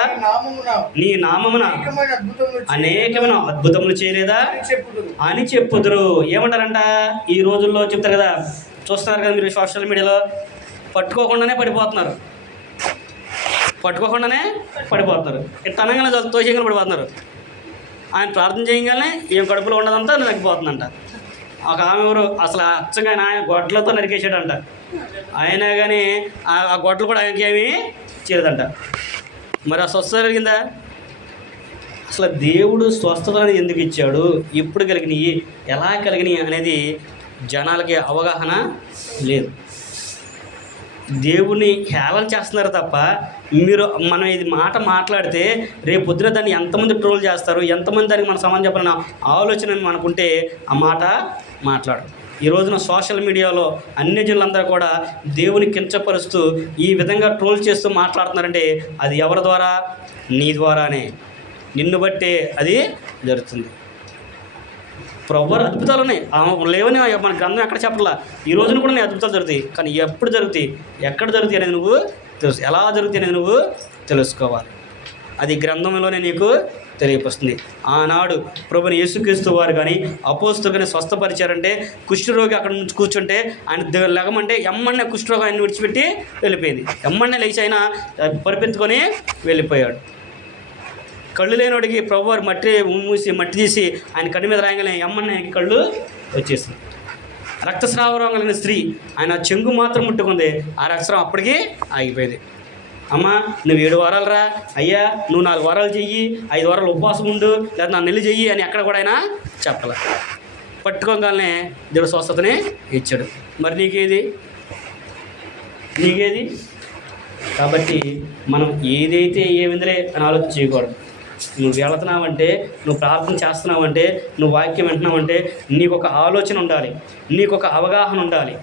నీ నామమున అనేకమైన అద్భుతములు చేయలేదా అని చెప్పుదురు. ఏమంటారంట? ఈ రోజుల్లో చెప్తారు కదా, చూస్తున్నారు కదా మీరు సోషల్ మీడియాలో, పట్టుకోకుండానే పడిపోతున్నారు. ఇట్లా అనగానే తోసేయగానే పడిపోతున్నారు. ఆయన ప్రార్థన చేయగానే ఏం కడుపులో ఉండదంతా నరికిపోతుందంట. ఒక ఆమె ఎవరు అసలు అచ్చంగా ఆయన గొడ్లతో నరికేసాడంట, అయినా కానీ ఆ గొడ్లు కూడా ఆయనకి ఏమీ చేయదంట. మరి ఆ స్వస్థత కలిగిందా? అసలు దేవుడు స్వస్థతని ఎందుకు ఇచ్చాడు, ఎప్పుడు కలిగినాయి, ఎలా కలిగినాయి అనేది జనాలకి అవగాహన లేదు. దేవుణ్ణి హేళన చేస్తున్నారు తప్ప మనం ఇది మాట మాట్లాడితే రేపు పొద్దున దాన్ని ఎంతమంది ట్రోల్ చేస్తారు, ఎంతమంది దానికి మన సమాధానం చెప్పాలన్న ఆలోచన మనకుంటే ఆ మాట మాట్లాడు. ఈ రోజున సోషల్ మీడియాలో అన్ని జనులందరూ కూడా దేవుని కించపరుస్తూ ఈ విధంగా ట్రోల్ చేస్తూ మాట్లాడుతున్నారంటే అది ఎవరి ద్వారా? నీ ద్వారానే, నిన్ను బట్టే అది జరుగుతుంది. ప్రభువారు అద్భుతాలు ఉన్నాయి, లేవని మన గ్రంథం ఎక్కడ చెప్పాలా. ఈ రోజున కూడా నేను అద్భుతాలు జరుగుతాయి, కానీ ఎప్పుడు జరుగుతాయి, ఎక్కడ జరుగుతాయి అనేది నువ్వు ఎలా జరుగుతాయి అనేది నువ్వు తెలుసుకోవాలి. అది గ్రంథంలోనే నీకు తెలియపరుస్తుంది. ఆనాడు ప్రభుని యేసుక్రీస్తు వారు కానీ అపోస్తులు కానీ స్వస్థపరిచారంటే, కుష్ఠరోగి అక్కడ నుంచి కూర్చుంటే ఆయన లెగమంటే ఎమ్మన్నే కుష్ఠరోగం ఆయన విడిచిపెట్టి వెళ్ళిపోయింది. ఎమ్మన్నే లేచి ఆయన పరిపెత్తుకొని వెళ్ళిపోయాడు. కళ్ళు లేనివాడికి ప్రభువారు మట్టి మట్టి తీసి ఆయన కన్ను మీద రాయగానే ఎమ్మన్నే కళ్ళు వచ్చేసింది. రక్తస్రావ రోగం కలిగిన స్త్రీ ఆయన చెంగు మాత్రం ముట్టుకుంది, ఆ రక్తస్రావం అప్పటికి ఆగిపోయింది. అమ్మ నువ్వు 7 వారాలు రా, అయ్యా నువ్వు 4 వారాలు చెయ్యి, 5 వారాలు ఉపవాసం ఉండు, లేదా 4 నెలలు చెయ్యి అని ఎక్కడ కూడా ఆయన చెప్పాల. పట్టుకోగానే దేవుడు స్వస్థతని ఇచ్చాడు. మరి నీకేది? కాబట్టి మనం ఏదైతే ఏమిందిలే అని ఆలోచన చేయకూడదు. నువ్వు వెళుతున్నావంటే, నువ్వు ప్రార్థన చేస్తున్నావంటే, నువ్వు వాక్యం వింటున్నావంటే నీకు ఒక ఆలోచన ఉండాలి, నీకు ఒక అవగాహన ఉండాలి.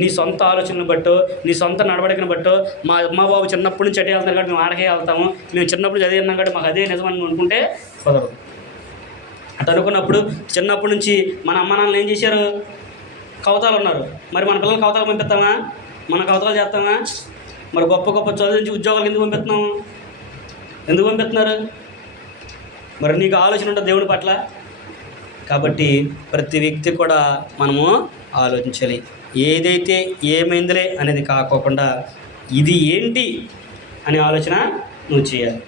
నీ సొంత ఆలోచనను బట్టో, నీ సొంత నడవడికను బట్టో, మా అమ్మ బాబు చిన్నప్పటి నుంచి అటే వెళ్తారు కాబట్టి మేము ఆడకే వెళ్తాము, మేము చిన్నప్పుడు చదివినాం కాబట్టి మాకు అదే నిజమని అనుకుంటే కుదరదు. అటు అనుకున్నప్పుడు చిన్నప్పటి నుంచి మన అమ్మ నాన్నలు ఏం చేశారు? కవతాలు ఉన్నారు. మరి మన పిల్లలు కవతాలు పంపిస్తామా? మన కవతాలు చేస్తామా? మరి గొప్ప గొప్ప చదువు నుంచి ఉద్యోగాలకు ఎందుకు పంపిస్తున్నాము? ఎందుకు పంపిస్తున్నారు? మరి నీకు ఆలోచన ఉంటుంది దేవుడి పట్ల. కాబట్టి ప్రతి వ్యక్తి కూడా మనము ఆలోచించాలి. ఏదైతే ఏమైందిలే అనేది కాకోకుండా ఇది ఏంటి అనే ఆలోచన నువ్వు చేయాలి.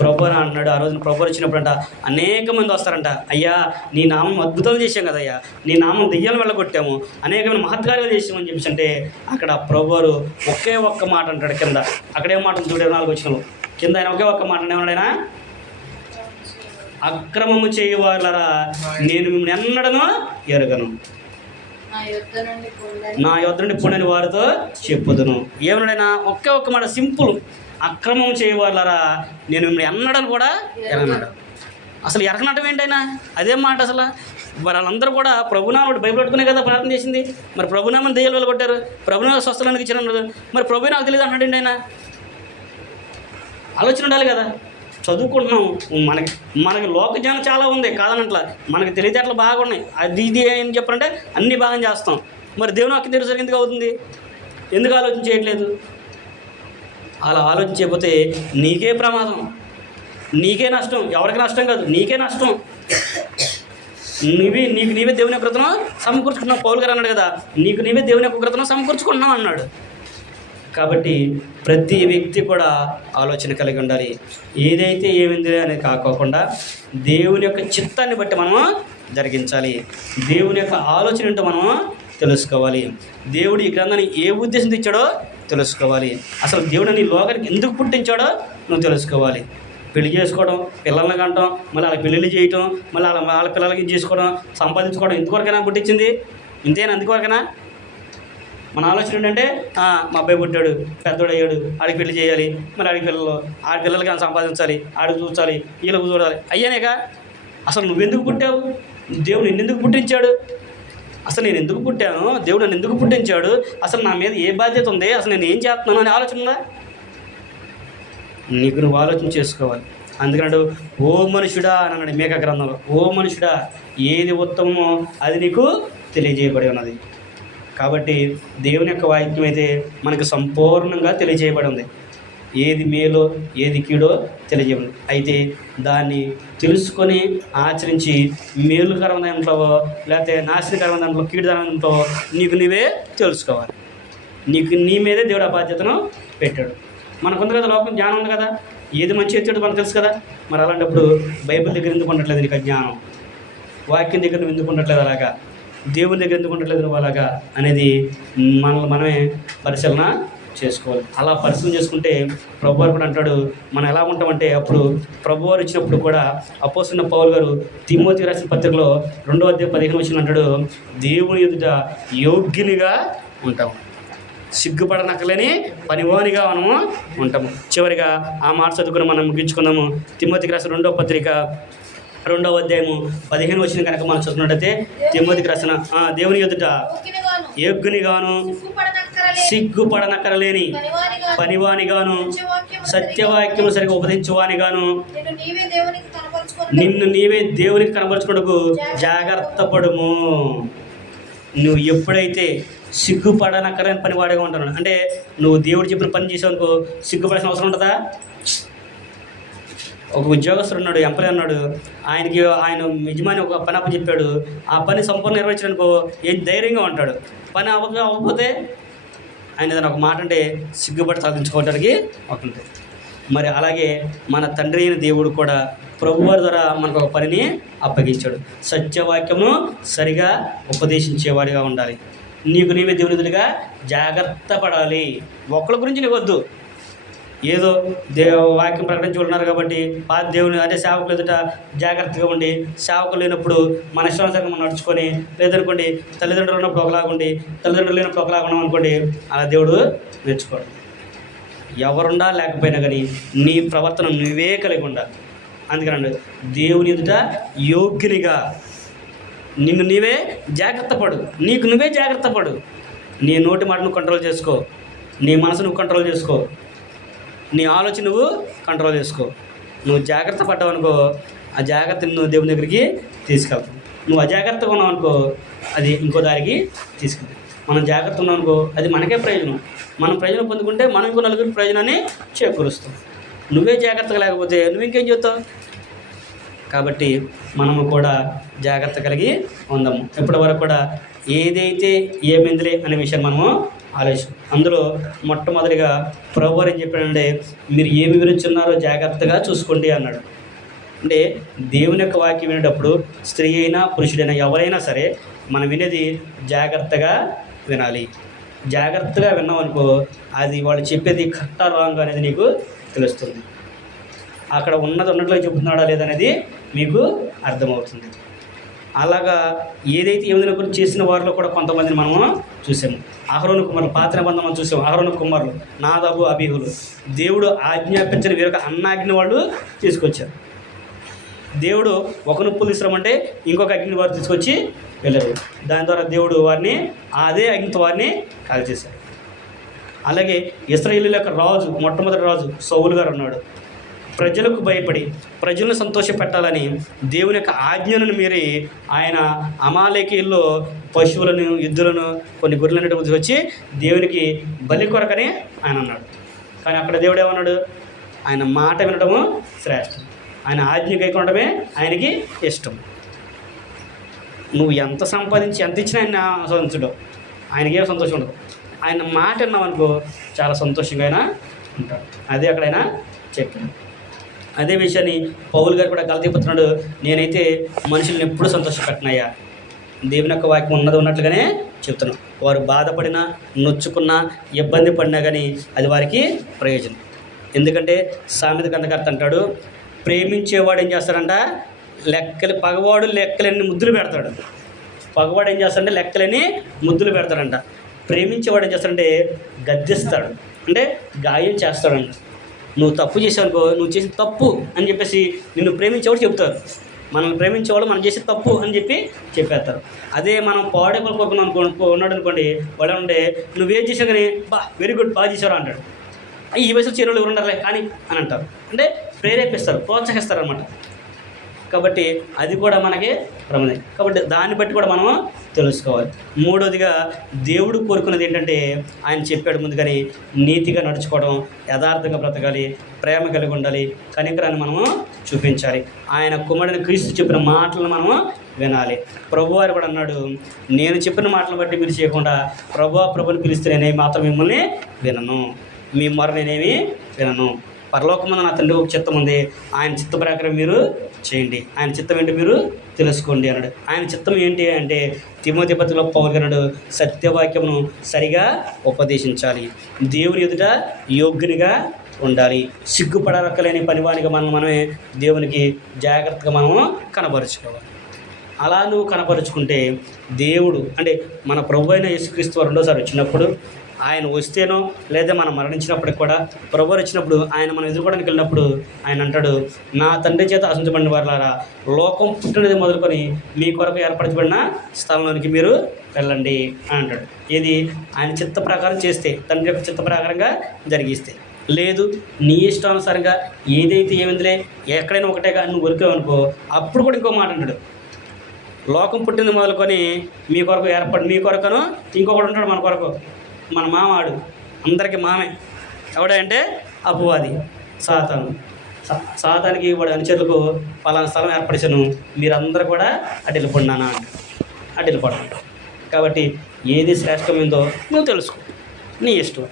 ప్రభువు అంటున్నాడు, ఆ రోజున ప్రభువు వచ్చినప్పుడంట అనేక మంది వస్తారంట. అయ్యా నీ నామం అద్భుతాలు చేశాం కదయ్యా, నీ నామం దెయ్యాలు వెళ్ళగొట్టాము, అనేకమైన మహత్కార్యాలు చేసామని చెప్పేసి అంటే అక్కడ ప్రభువారు ఒకే ఒక్క మాట అంటాడు. కింద అక్కడే మాట చూడ 4 వచనంలో కింద ఆయన ఒకే ఒక్క మాట ఏమన్నాడైనా, అక్రమము చేయవారులరా నేను మిమ్మల్ని ఎన్నడను ఎరగను, నా యొద్ద నుండి పొండని వారితో చెప్పుదును. ఏమన్నాడైనా ఒకే ఒక్క మాట, సింపుల్. అక్రమం చేయవారులరా నేను మిమ్మల్ని ఎన్నడను కూడా ఎరగనాడు. అసలు ఎరగనటం ఏంటైనా అదేం మాట అసలు? మరి వాళ్ళందరూ కూడా ప్రభునామం బైబిల్ పట్టుకునే కదా ప్రార్థన చేసింది. మరి ప్రభునామని దెయ్యాలు వెళ్ళగొట్టారు, ప్రభునామ స్వస్థలానికి ఇచ్చిన మరి ప్రభు నాకు తెలియదు అంటాడు ఆయన. ఆలోచన ఉండాలి కదా. చదువుకుంటున్నాం, మనకి లోకజ్ఞానం చాలా ఉంది కాదనట్లా, మనకి తెలివితేటలు బాగున్నాయి, అది ఇది అని చెప్పారంటే అన్నీ బాగా చేస్తాం. మరి దేవుని వాక్యం తెలుసు ఎందుకు అవుతుంది? ఎందుకు ఆలోచన చేయట్లేదు? అలా ఆలోచించకపోతే నీకే ప్రమాదం, నీకే నష్టం. ఎవరికి నష్టం కాదు, నీకే నష్టం. నీకు నీవే దేవుని యొక్క కృతను సమకూర్చుకున్నావు. పౌలు గారు అన్నాడు కదా, నీకు నీవే దేవుని యొక్క కృతను సమకూర్చుకున్నావు అన్నాడు. కాబట్టి ప్రతి వ్యక్తి కూడా ఆలోచన కలిగి ఉండాలి. ఏదైతే ఏమైంది అనేది కాకోకుండా దేవుని యొక్క చిత్తాన్ని బట్టి మనము జరిగించాలి. దేవుని యొక్క ఆలోచన ఏంటో మనము తెలుసుకోవాలి. దేవుడు ఈ గ్రంథాన్ని ఏ ఉద్దేశంతో ఇచ్చాడో తెలుసుకోవాలి. అసలు దేవుడు నీ లోకానికి ఎందుకు పుట్టించాడో నువ్వు తెలుసుకోవాలి. పెళ్లి చేసుకోవడం, పిల్లల్ని కంటం, మళ్ళీ వాళ్ళ పెళ్ళిళ్ళు చేయటం, మళ్ళీ వాళ్ళ పిల్లలకి చేసుకోవడం, సంపాదించుకోవడం ఇంతవరకైనా పుట్టించింది? ఇంతేనా? అందువరకైనా? మన ఆలోచన ఏంటంటే మా అబ్బాయి పుట్టాడు, పెద్దోడు అయ్యాడు, ఆడికి పెళ్లి చేయాలి, మళ్ళీ ఆడి పిల్లలకి సంపాదించాలి, ఆడికి చూడాలి, వీళ్ళకు చూడాలి. అయ్యానేగా. అసలు నువ్వెందుకు పుట్టావు? దేవుడు నిన్నెందుకు పుట్టించాడు? అసలు నేను ఎందుకు పుట్టాను? దేవుడు నన్ను ఎందుకు పుట్టించాడు? అసలు నా మీద ఏ బాధ్యత ఉంది? అసలు నేను ఏం చేస్తున్నాను అనే ఆలోచన ఉందా? నీకు నువ్వు ఆలోచన చేసుకోవాలి. అందుకన్నాడు ఓ మనుషుడా అని అన్నాడు మేకా గ్రంథంలో. ఓ మనుషుడా, ఏది ఉత్తమమో అది నీకు తెలియజేయబడి ఉన్నది. కాబట్టి దేవుని యొక్క వాక్యం అయితే మనకు సంపూర్ణంగా తెలియజేయబడి ఉంది. ఏది మేలో ఏది కీడో తెలియజేయబడి. అయితే దాన్ని తెలుసుకొని ఆచరించి మేలుకరమైన దాంట్లో లేకపోతే నాశనకరమైన దాంట్లో కీడుదరమైన దాంట్లో నీకు నీవే తెలుసుకోవాలి. నీ మీదే దేవుడు ఆ బాధ్యతను పెట్టాడు. మనకుంది కదా, లోకం జ్ఞానం ఉంది కదా, ఏది మంచి ఎత్తాడు మనకు తెలుసు కదా. మరి అలాంటప్పుడు బైబిల్ దగ్గర ఎందుకు ఉండట్లేదు నీకు జ్ఞానం? వాక్యం దగ్గర నువ్వు ఎందుకు ఉండట్లేదు అలాగా? దేవుని దగ్గర ఎందుకు ఉండట్లేదు నువ్వు అలాగా అనేది మనమే పరిశీలన చేసుకోవాలి. అలా పరిశీలన చేసుకుంటే ప్రభువారు కూడా అంటాడు, మనం ఎలా ఉంటామంటే అప్పుడు ప్రభువారు ఇచ్చినప్పుడు కూడా అపోస్తలుడైన పౌలు గారు తిమోతికి రాసిన పత్రికలో 2వ అధ్యాయం 15వ వచనం అంటాడు, దేవుని ఎదుట యోగ్యునిగా ఉంటాము, సిగ్గుపడనక్కలేని పనివానిగా మనము ఉంటాము. చివరిగా ఆ మాట చదువుకుని మనం ముగించుకుందాము. తిమోతికి రాసిన 2వ పత్రిక 2వ అధ్యాయము 15వ వచనం కనుక మనం చూసుకున్నట్టయితే, తిమోతికి రాసిన దేవుని ఎదుట యోగ్యునిగాను సిగ్గుపడనక్కరలేని పనివానిగాను సత్యవాక్యము సరిగా ఉపదేశించువానిగాను నిన్ను నీవే దేవునికి కనపరచుకోవడానికి జాగ్రత్త పడుము. నువ్వు ఎప్పుడైతే సిగ్గుపడనక్కరని పనివాడిగా ఉంటున్నాడు అంటే నువ్వు దేవుడు చెప్పిన పని చేసావు అనుకో, సిగ్గుపడాల్సిన అవసరం ఉంటుందా? ఒక ఉద్యోగస్తుడు ఉన్నాడు, ఎంప్లాయ్ ఉన్నాడు. ఆయన యజమాని ఒక పని అప్పచెప్పాడు. ఆ పని సంపూర్ణ నెరవేర్చడానికో ఏం ధైర్యంగా ఉంటాడు. పని అవ్వకపోతే ఆయన ఏదైనా ఒక మాట అంటే సిగ్గుపడి సాధించుకోవడానికి ఉంటుంది. మరి అలాగే మన తండ్రి అయిన దేవుడు కూడా ప్రభువారి ద్వారా మనకు ఒక పనిని అప్పగించాడు. సత్యవాక్యమును సరిగా ఉపదేశించేవాడిగా ఉండాలి. నీకు నీవే దేవునిదులుగా జాగ్రత్త పడాలి. ఒకళ్ళ గురించి నీకు వద్దు. ఏదో వాక్యం ప్రకటించుకుంటున్నారు కాబట్టి దేవుని అంటే సేవకులు ఎదుట జాగ్రత్తగా ఉండి, సేవకులు లేనప్పుడు మన ఇష్టానుసారంగా మనం నడుచుకొని, లేదనుకోండి తల్లిదండ్రులు ఉన్నప్పుడు ఒకలాగా ఉండి, తల్లిదండ్రులు లేనప్పుడు ఒకలాగా ఉన్నాం అనుకోండి, అలా దేవుడు నేర్చుకోడు. ఎవరుండా లేకపోయినా కానీ నీ ప్రవర్తన నువ్వే కలిగి ఉండాలి. అందుకనండి దేవుని ఎదుట యోగ్యునిగా నిన్ను నీవే జాగ్రత్త పడు. నీకు నువ్వే జాగ్రత్త పడు. నీ నోటి మాటను కంట్రోల్ చేసుకో, నీ మనసును కంట్రోల్ చేసుకో, నీ ఆలోచన నువ్వు కంట్రోల్ చేసుకో. నువ్వు జాగ్రత్త పడ్డావు అనుకో, ఆ జాగ్రత్తని నువ్వు దేవుని దగ్గరికి తీసుకెళ్తావు. నువ్వు అజాగ్రత్తగా ఉన్నావు అనుకో, అది ఇంకో దారికి తీసుకెళ్తావు. మనం జాగ్రత్త ఉన్నాం అనుకో, అది మనకే ప్రయోజనం. మనం ప్రయోజనం పొందుకుంటే మనం ఇంకో నలుగురి ప్రయోజనాన్ని చేకూరుస్తాం. నువ్వే జాగ్రత్తగా లేకపోతే నువ్వు ఇంకేం చేస్తావు? కాబట్టి మనము కూడా జాగ్రత్త కలిగి ఉందాము. ఇప్పటి వరకు కూడా ఏదైతే ఏమైందిలే అనే విషయం మనము ఆలోచన. అందులో మొట్టమొదటిగా ప్రభువారు ఏం చెప్పాడంటే, మీరు ఏమి వినుచున్నారో జాగ్రత్తగా చూసుకోండి అన్నాడు. అంటే దేవుని యొక్క వాక్యం వినేటప్పుడు స్త్రీ అయినా పురుషుడైనా ఎవరైనా సరే మనం వినేది జాగ్రత్తగా వినాలి. జాగ్రత్తగా విన్నామనుకో, అది వాళ్ళు చెప్పేది కరెక్టా రాంగ్ అనేది నీకు తెలుస్తుంది. అక్కడ ఉన్నట్లు చెబుతున్నాడా లేదనేది మీకు అర్థమవుతుంది. అలాగా ఏదైతే ఏమైనా గురించి చేసిన వారిలో కూడా కొంతమందిని మనము చూసాము. అహరోను కుమారులు, పాత నిబంధన మనం చూసాము. అహరోను కుమారులు నాదాబు, అబీహులు దేవుడు ఆజ్ఞాపించిన వేరొక అన్నాజ్ఞ వాళ్ళు తీసుకొచ్చారు. దేవుడు ఒక నిప్పులు తీసుకురమంటే ఇంకొక అగ్ని వారు తీసుకొచ్చి వెళ్ళారు. దాని ద్వారా దేవుడు వారిని అదే అగ్నితో వారిని కాల్చేశారు. అలాగే ఇశ్రాయేలీయుల యొక్క రాజు, మొట్టమొదటి రాజు సౌలు గారు ఉన్నాడు. ప్రజలకు భయపడి ప్రజలను సంతోషపెట్టాలని దేవుని యొక్క ఆజ్ఞలను మీరి ఆయన అమాలేకీల్లో పశువులను, ఎద్దులను, కొన్ని గొర్రెలను వచ్చి దేవునికి బలి కొరకని ఆయన అన్నాడు. కానీ అక్కడ దేవుడు ఏమన్నాడు? ఆయన మాట వినడము శ్రేష్టం, ఆయన ఆజ్ఞ కైకొనడమే ఆయనకి ఇష్టం. నువ్వు ఎంత సంపాదించి ఎంత ఇచ్చినా ఆయన ఆస్వాదించడం, ఆయనకి ఏం సంతోషం ఉండదు. ఆయన మాట విన్నామనుకో చాలా సంతోషంగా అయినా ఉంటాడు. అదే అక్కడైనా చెప్పాను. అదే విషయాన్ని పౌలు గారు కూడా గలతీపత్రుడు, నేనైతే మనుషుల్ని ఎప్పుడు సంతోషపెట్టనయ్యా, దేవుని యొక్క వాక్యం ఉన్నట్లుగానే చెప్తున్నాను. వారు బాధపడినా, నొచ్చుకున్నా, ఇబ్బంది పడినా కానీ అది వారికి ప్రయోజనం. ఎందుకంటే సామెత గ్రంథకర్త అంటాడు, ప్రేమించేవాడు ఏం చేస్తాడంట, పగవాడు లెక్కలన్నీ ముద్దులు పెడతాడు. పగవాడు ఏం చేస్తాడంటే లెక్కలని ముద్దులు పెడతాడంట. ప్రేమించేవాడు ఏం చేస్తాడంటే గద్దిస్తాడు, అంటే గాయం చేస్తాడంట. నువ్వు తప్పు చేసావనుకో, నువ్వు చేసిన తప్పు అని చెప్పేసి నిన్ను ప్రేమించేవాడు చెప్తారు. మనల్ని ప్రేమించేవాళ్ళు మనం చేసే తప్పు అని చెప్పి చెప్పేస్తారు. అదే మనం పాడేపలు కోరుకున్నాం ఉన్నాడు అనుకోండి, వాళ్ళు ఏమంటే నువ్వేం చేసావు కానీ వెరీ గుడ్, బాగా చేసావు అంటాడు. ఈ వయసులో చేరువులు ఎవరు ఉండాలి కానీ అని అంటారు. అంటే ప్రేరేపిస్తారు, ప్రోత్సహిస్తారు అనమాట. కాబట్టి అది కూడా మనకి ప్రమాదం. కాబట్టి దాన్ని బట్టి కూడా మనము తెలుసుకోవాలి. మూడోదిగా దేవుడు కోరుకున్నది ఏంటంటే, ఆయన చెప్పాడు ముందుగానే, నీతిగా నడుచుకోవడం, యథార్థంగా బ్రతకాలి, ప్రేమ కలిగి ఉండాలి, కనికరాన్ని మనము చూపించాలి. ఆయన కుమారుని క్రీస్తు చెప్పిన మాటలను మనము వినాలి. ప్రభువారు కూడా అన్నాడు, నేను చెప్పిన మాటలను బట్టి మీరు చేయకుండా ప్రభుని పిలిస్తే నేనేమి మాత్రం మిమ్మల్ని వినను, మీ మొర నేనేమి వినను. పరలోకమున నా తండ్రి ఒక చిత్తం ఉంది, ఆయన చిత్త ప్రకారం మీరు చేయండి, ఆయన చిత్తం ఏంటి మీరు తెలుసుకోండి అన్నాడు. ఆయన చిత్తం ఏంటి అంటే, తిమోతి పత్రికలో పౌలు అన్నాడు, సత్యవాక్యమును సరిగా ఉపదేశించాలి, దేవుని ఎదుట యోగ్యునిగా ఉండాలి, సిగ్గుపడరక్కలేని పనివానిగా మనమే దేవునికి జాగ్రత్తగా మనము కనపరుచుకోవాలి. అలా నువ్వు కనపరుచుకుంటే దేవుడు అంటే మన ప్రభు అయిన యేసుక్రీస్తు రెండోసారి వచ్చినప్పుడు, ఆయన వస్తేనో లేదా మనం మరణించినప్పటికి కూడా ప్రభు వచ్చినప్పుడు ఆయన మనం ఎదుర్కోవడానికి వెళ్ళినప్పుడు ఆయన అంటాడు, నా తండ్రి చేత ఆశించబడిన వారులారా, లోకం పుట్టినది మొదలుకొని మీ కొరకు ఏర్పరచబడిన స్థలంలోనికి మీరు వెళ్ళండి అని అంటాడు. ఏది ఆయన చిత్త ప్రకారం చేస్తే, తండ్రి యొక్క చిత్త ప్రకారంగా జరిగిస్తే. లేదు నీ ఇష్టానుసారంగా ఏదైతే ఏమిందిలే ఎక్కడైనా ఒకటేగా నువ్వు ఒరికావనుకో, అప్పుడు కూడా ఇంకో మాట అంటాడు, లోకం పుట్టింది మొదలుకొని మీ కొరకు మీ కొరకును ఇంకొకటి ఉంటాడు మన కొరకు, మన మామాడు, అందరికీ మామే. ఎవడంటే అపవాది, సాతాను. సాతానికి వాడి అనుచరులకు పలానా స్థలం ఏర్పరిచాను, మీరందరూ కూడా అటు వెళ్ళిపోండి నాన్న, అటు వెళ్ళిపోవడం. కాబట్టి ఏది శ్రేష్టమైందో నువ్వు తెలుసుకో, నీ ఇష్టం,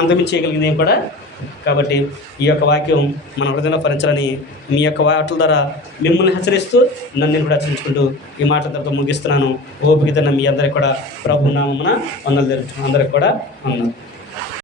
అంతకుమించి చేయగలిగింది ఏం కూడా. కాబట్టి ఈ యొక్క వాక్యం మన హృదయంలో ఫలించాలని మీ యొక్క మాటల ద్వారా మిమ్మల్ని హెచ్చరిస్తూ నన్ను నేను కూడా హెచ్చరించుకుంటూ ఈ మాటల తర్వాత ముగిస్తున్నాను. ఓపిక మీ అందరికీ కూడా ప్రభు నామమున వందనాలు తెలుపుతున్నాను. అందరికి కూడా వందనాలు.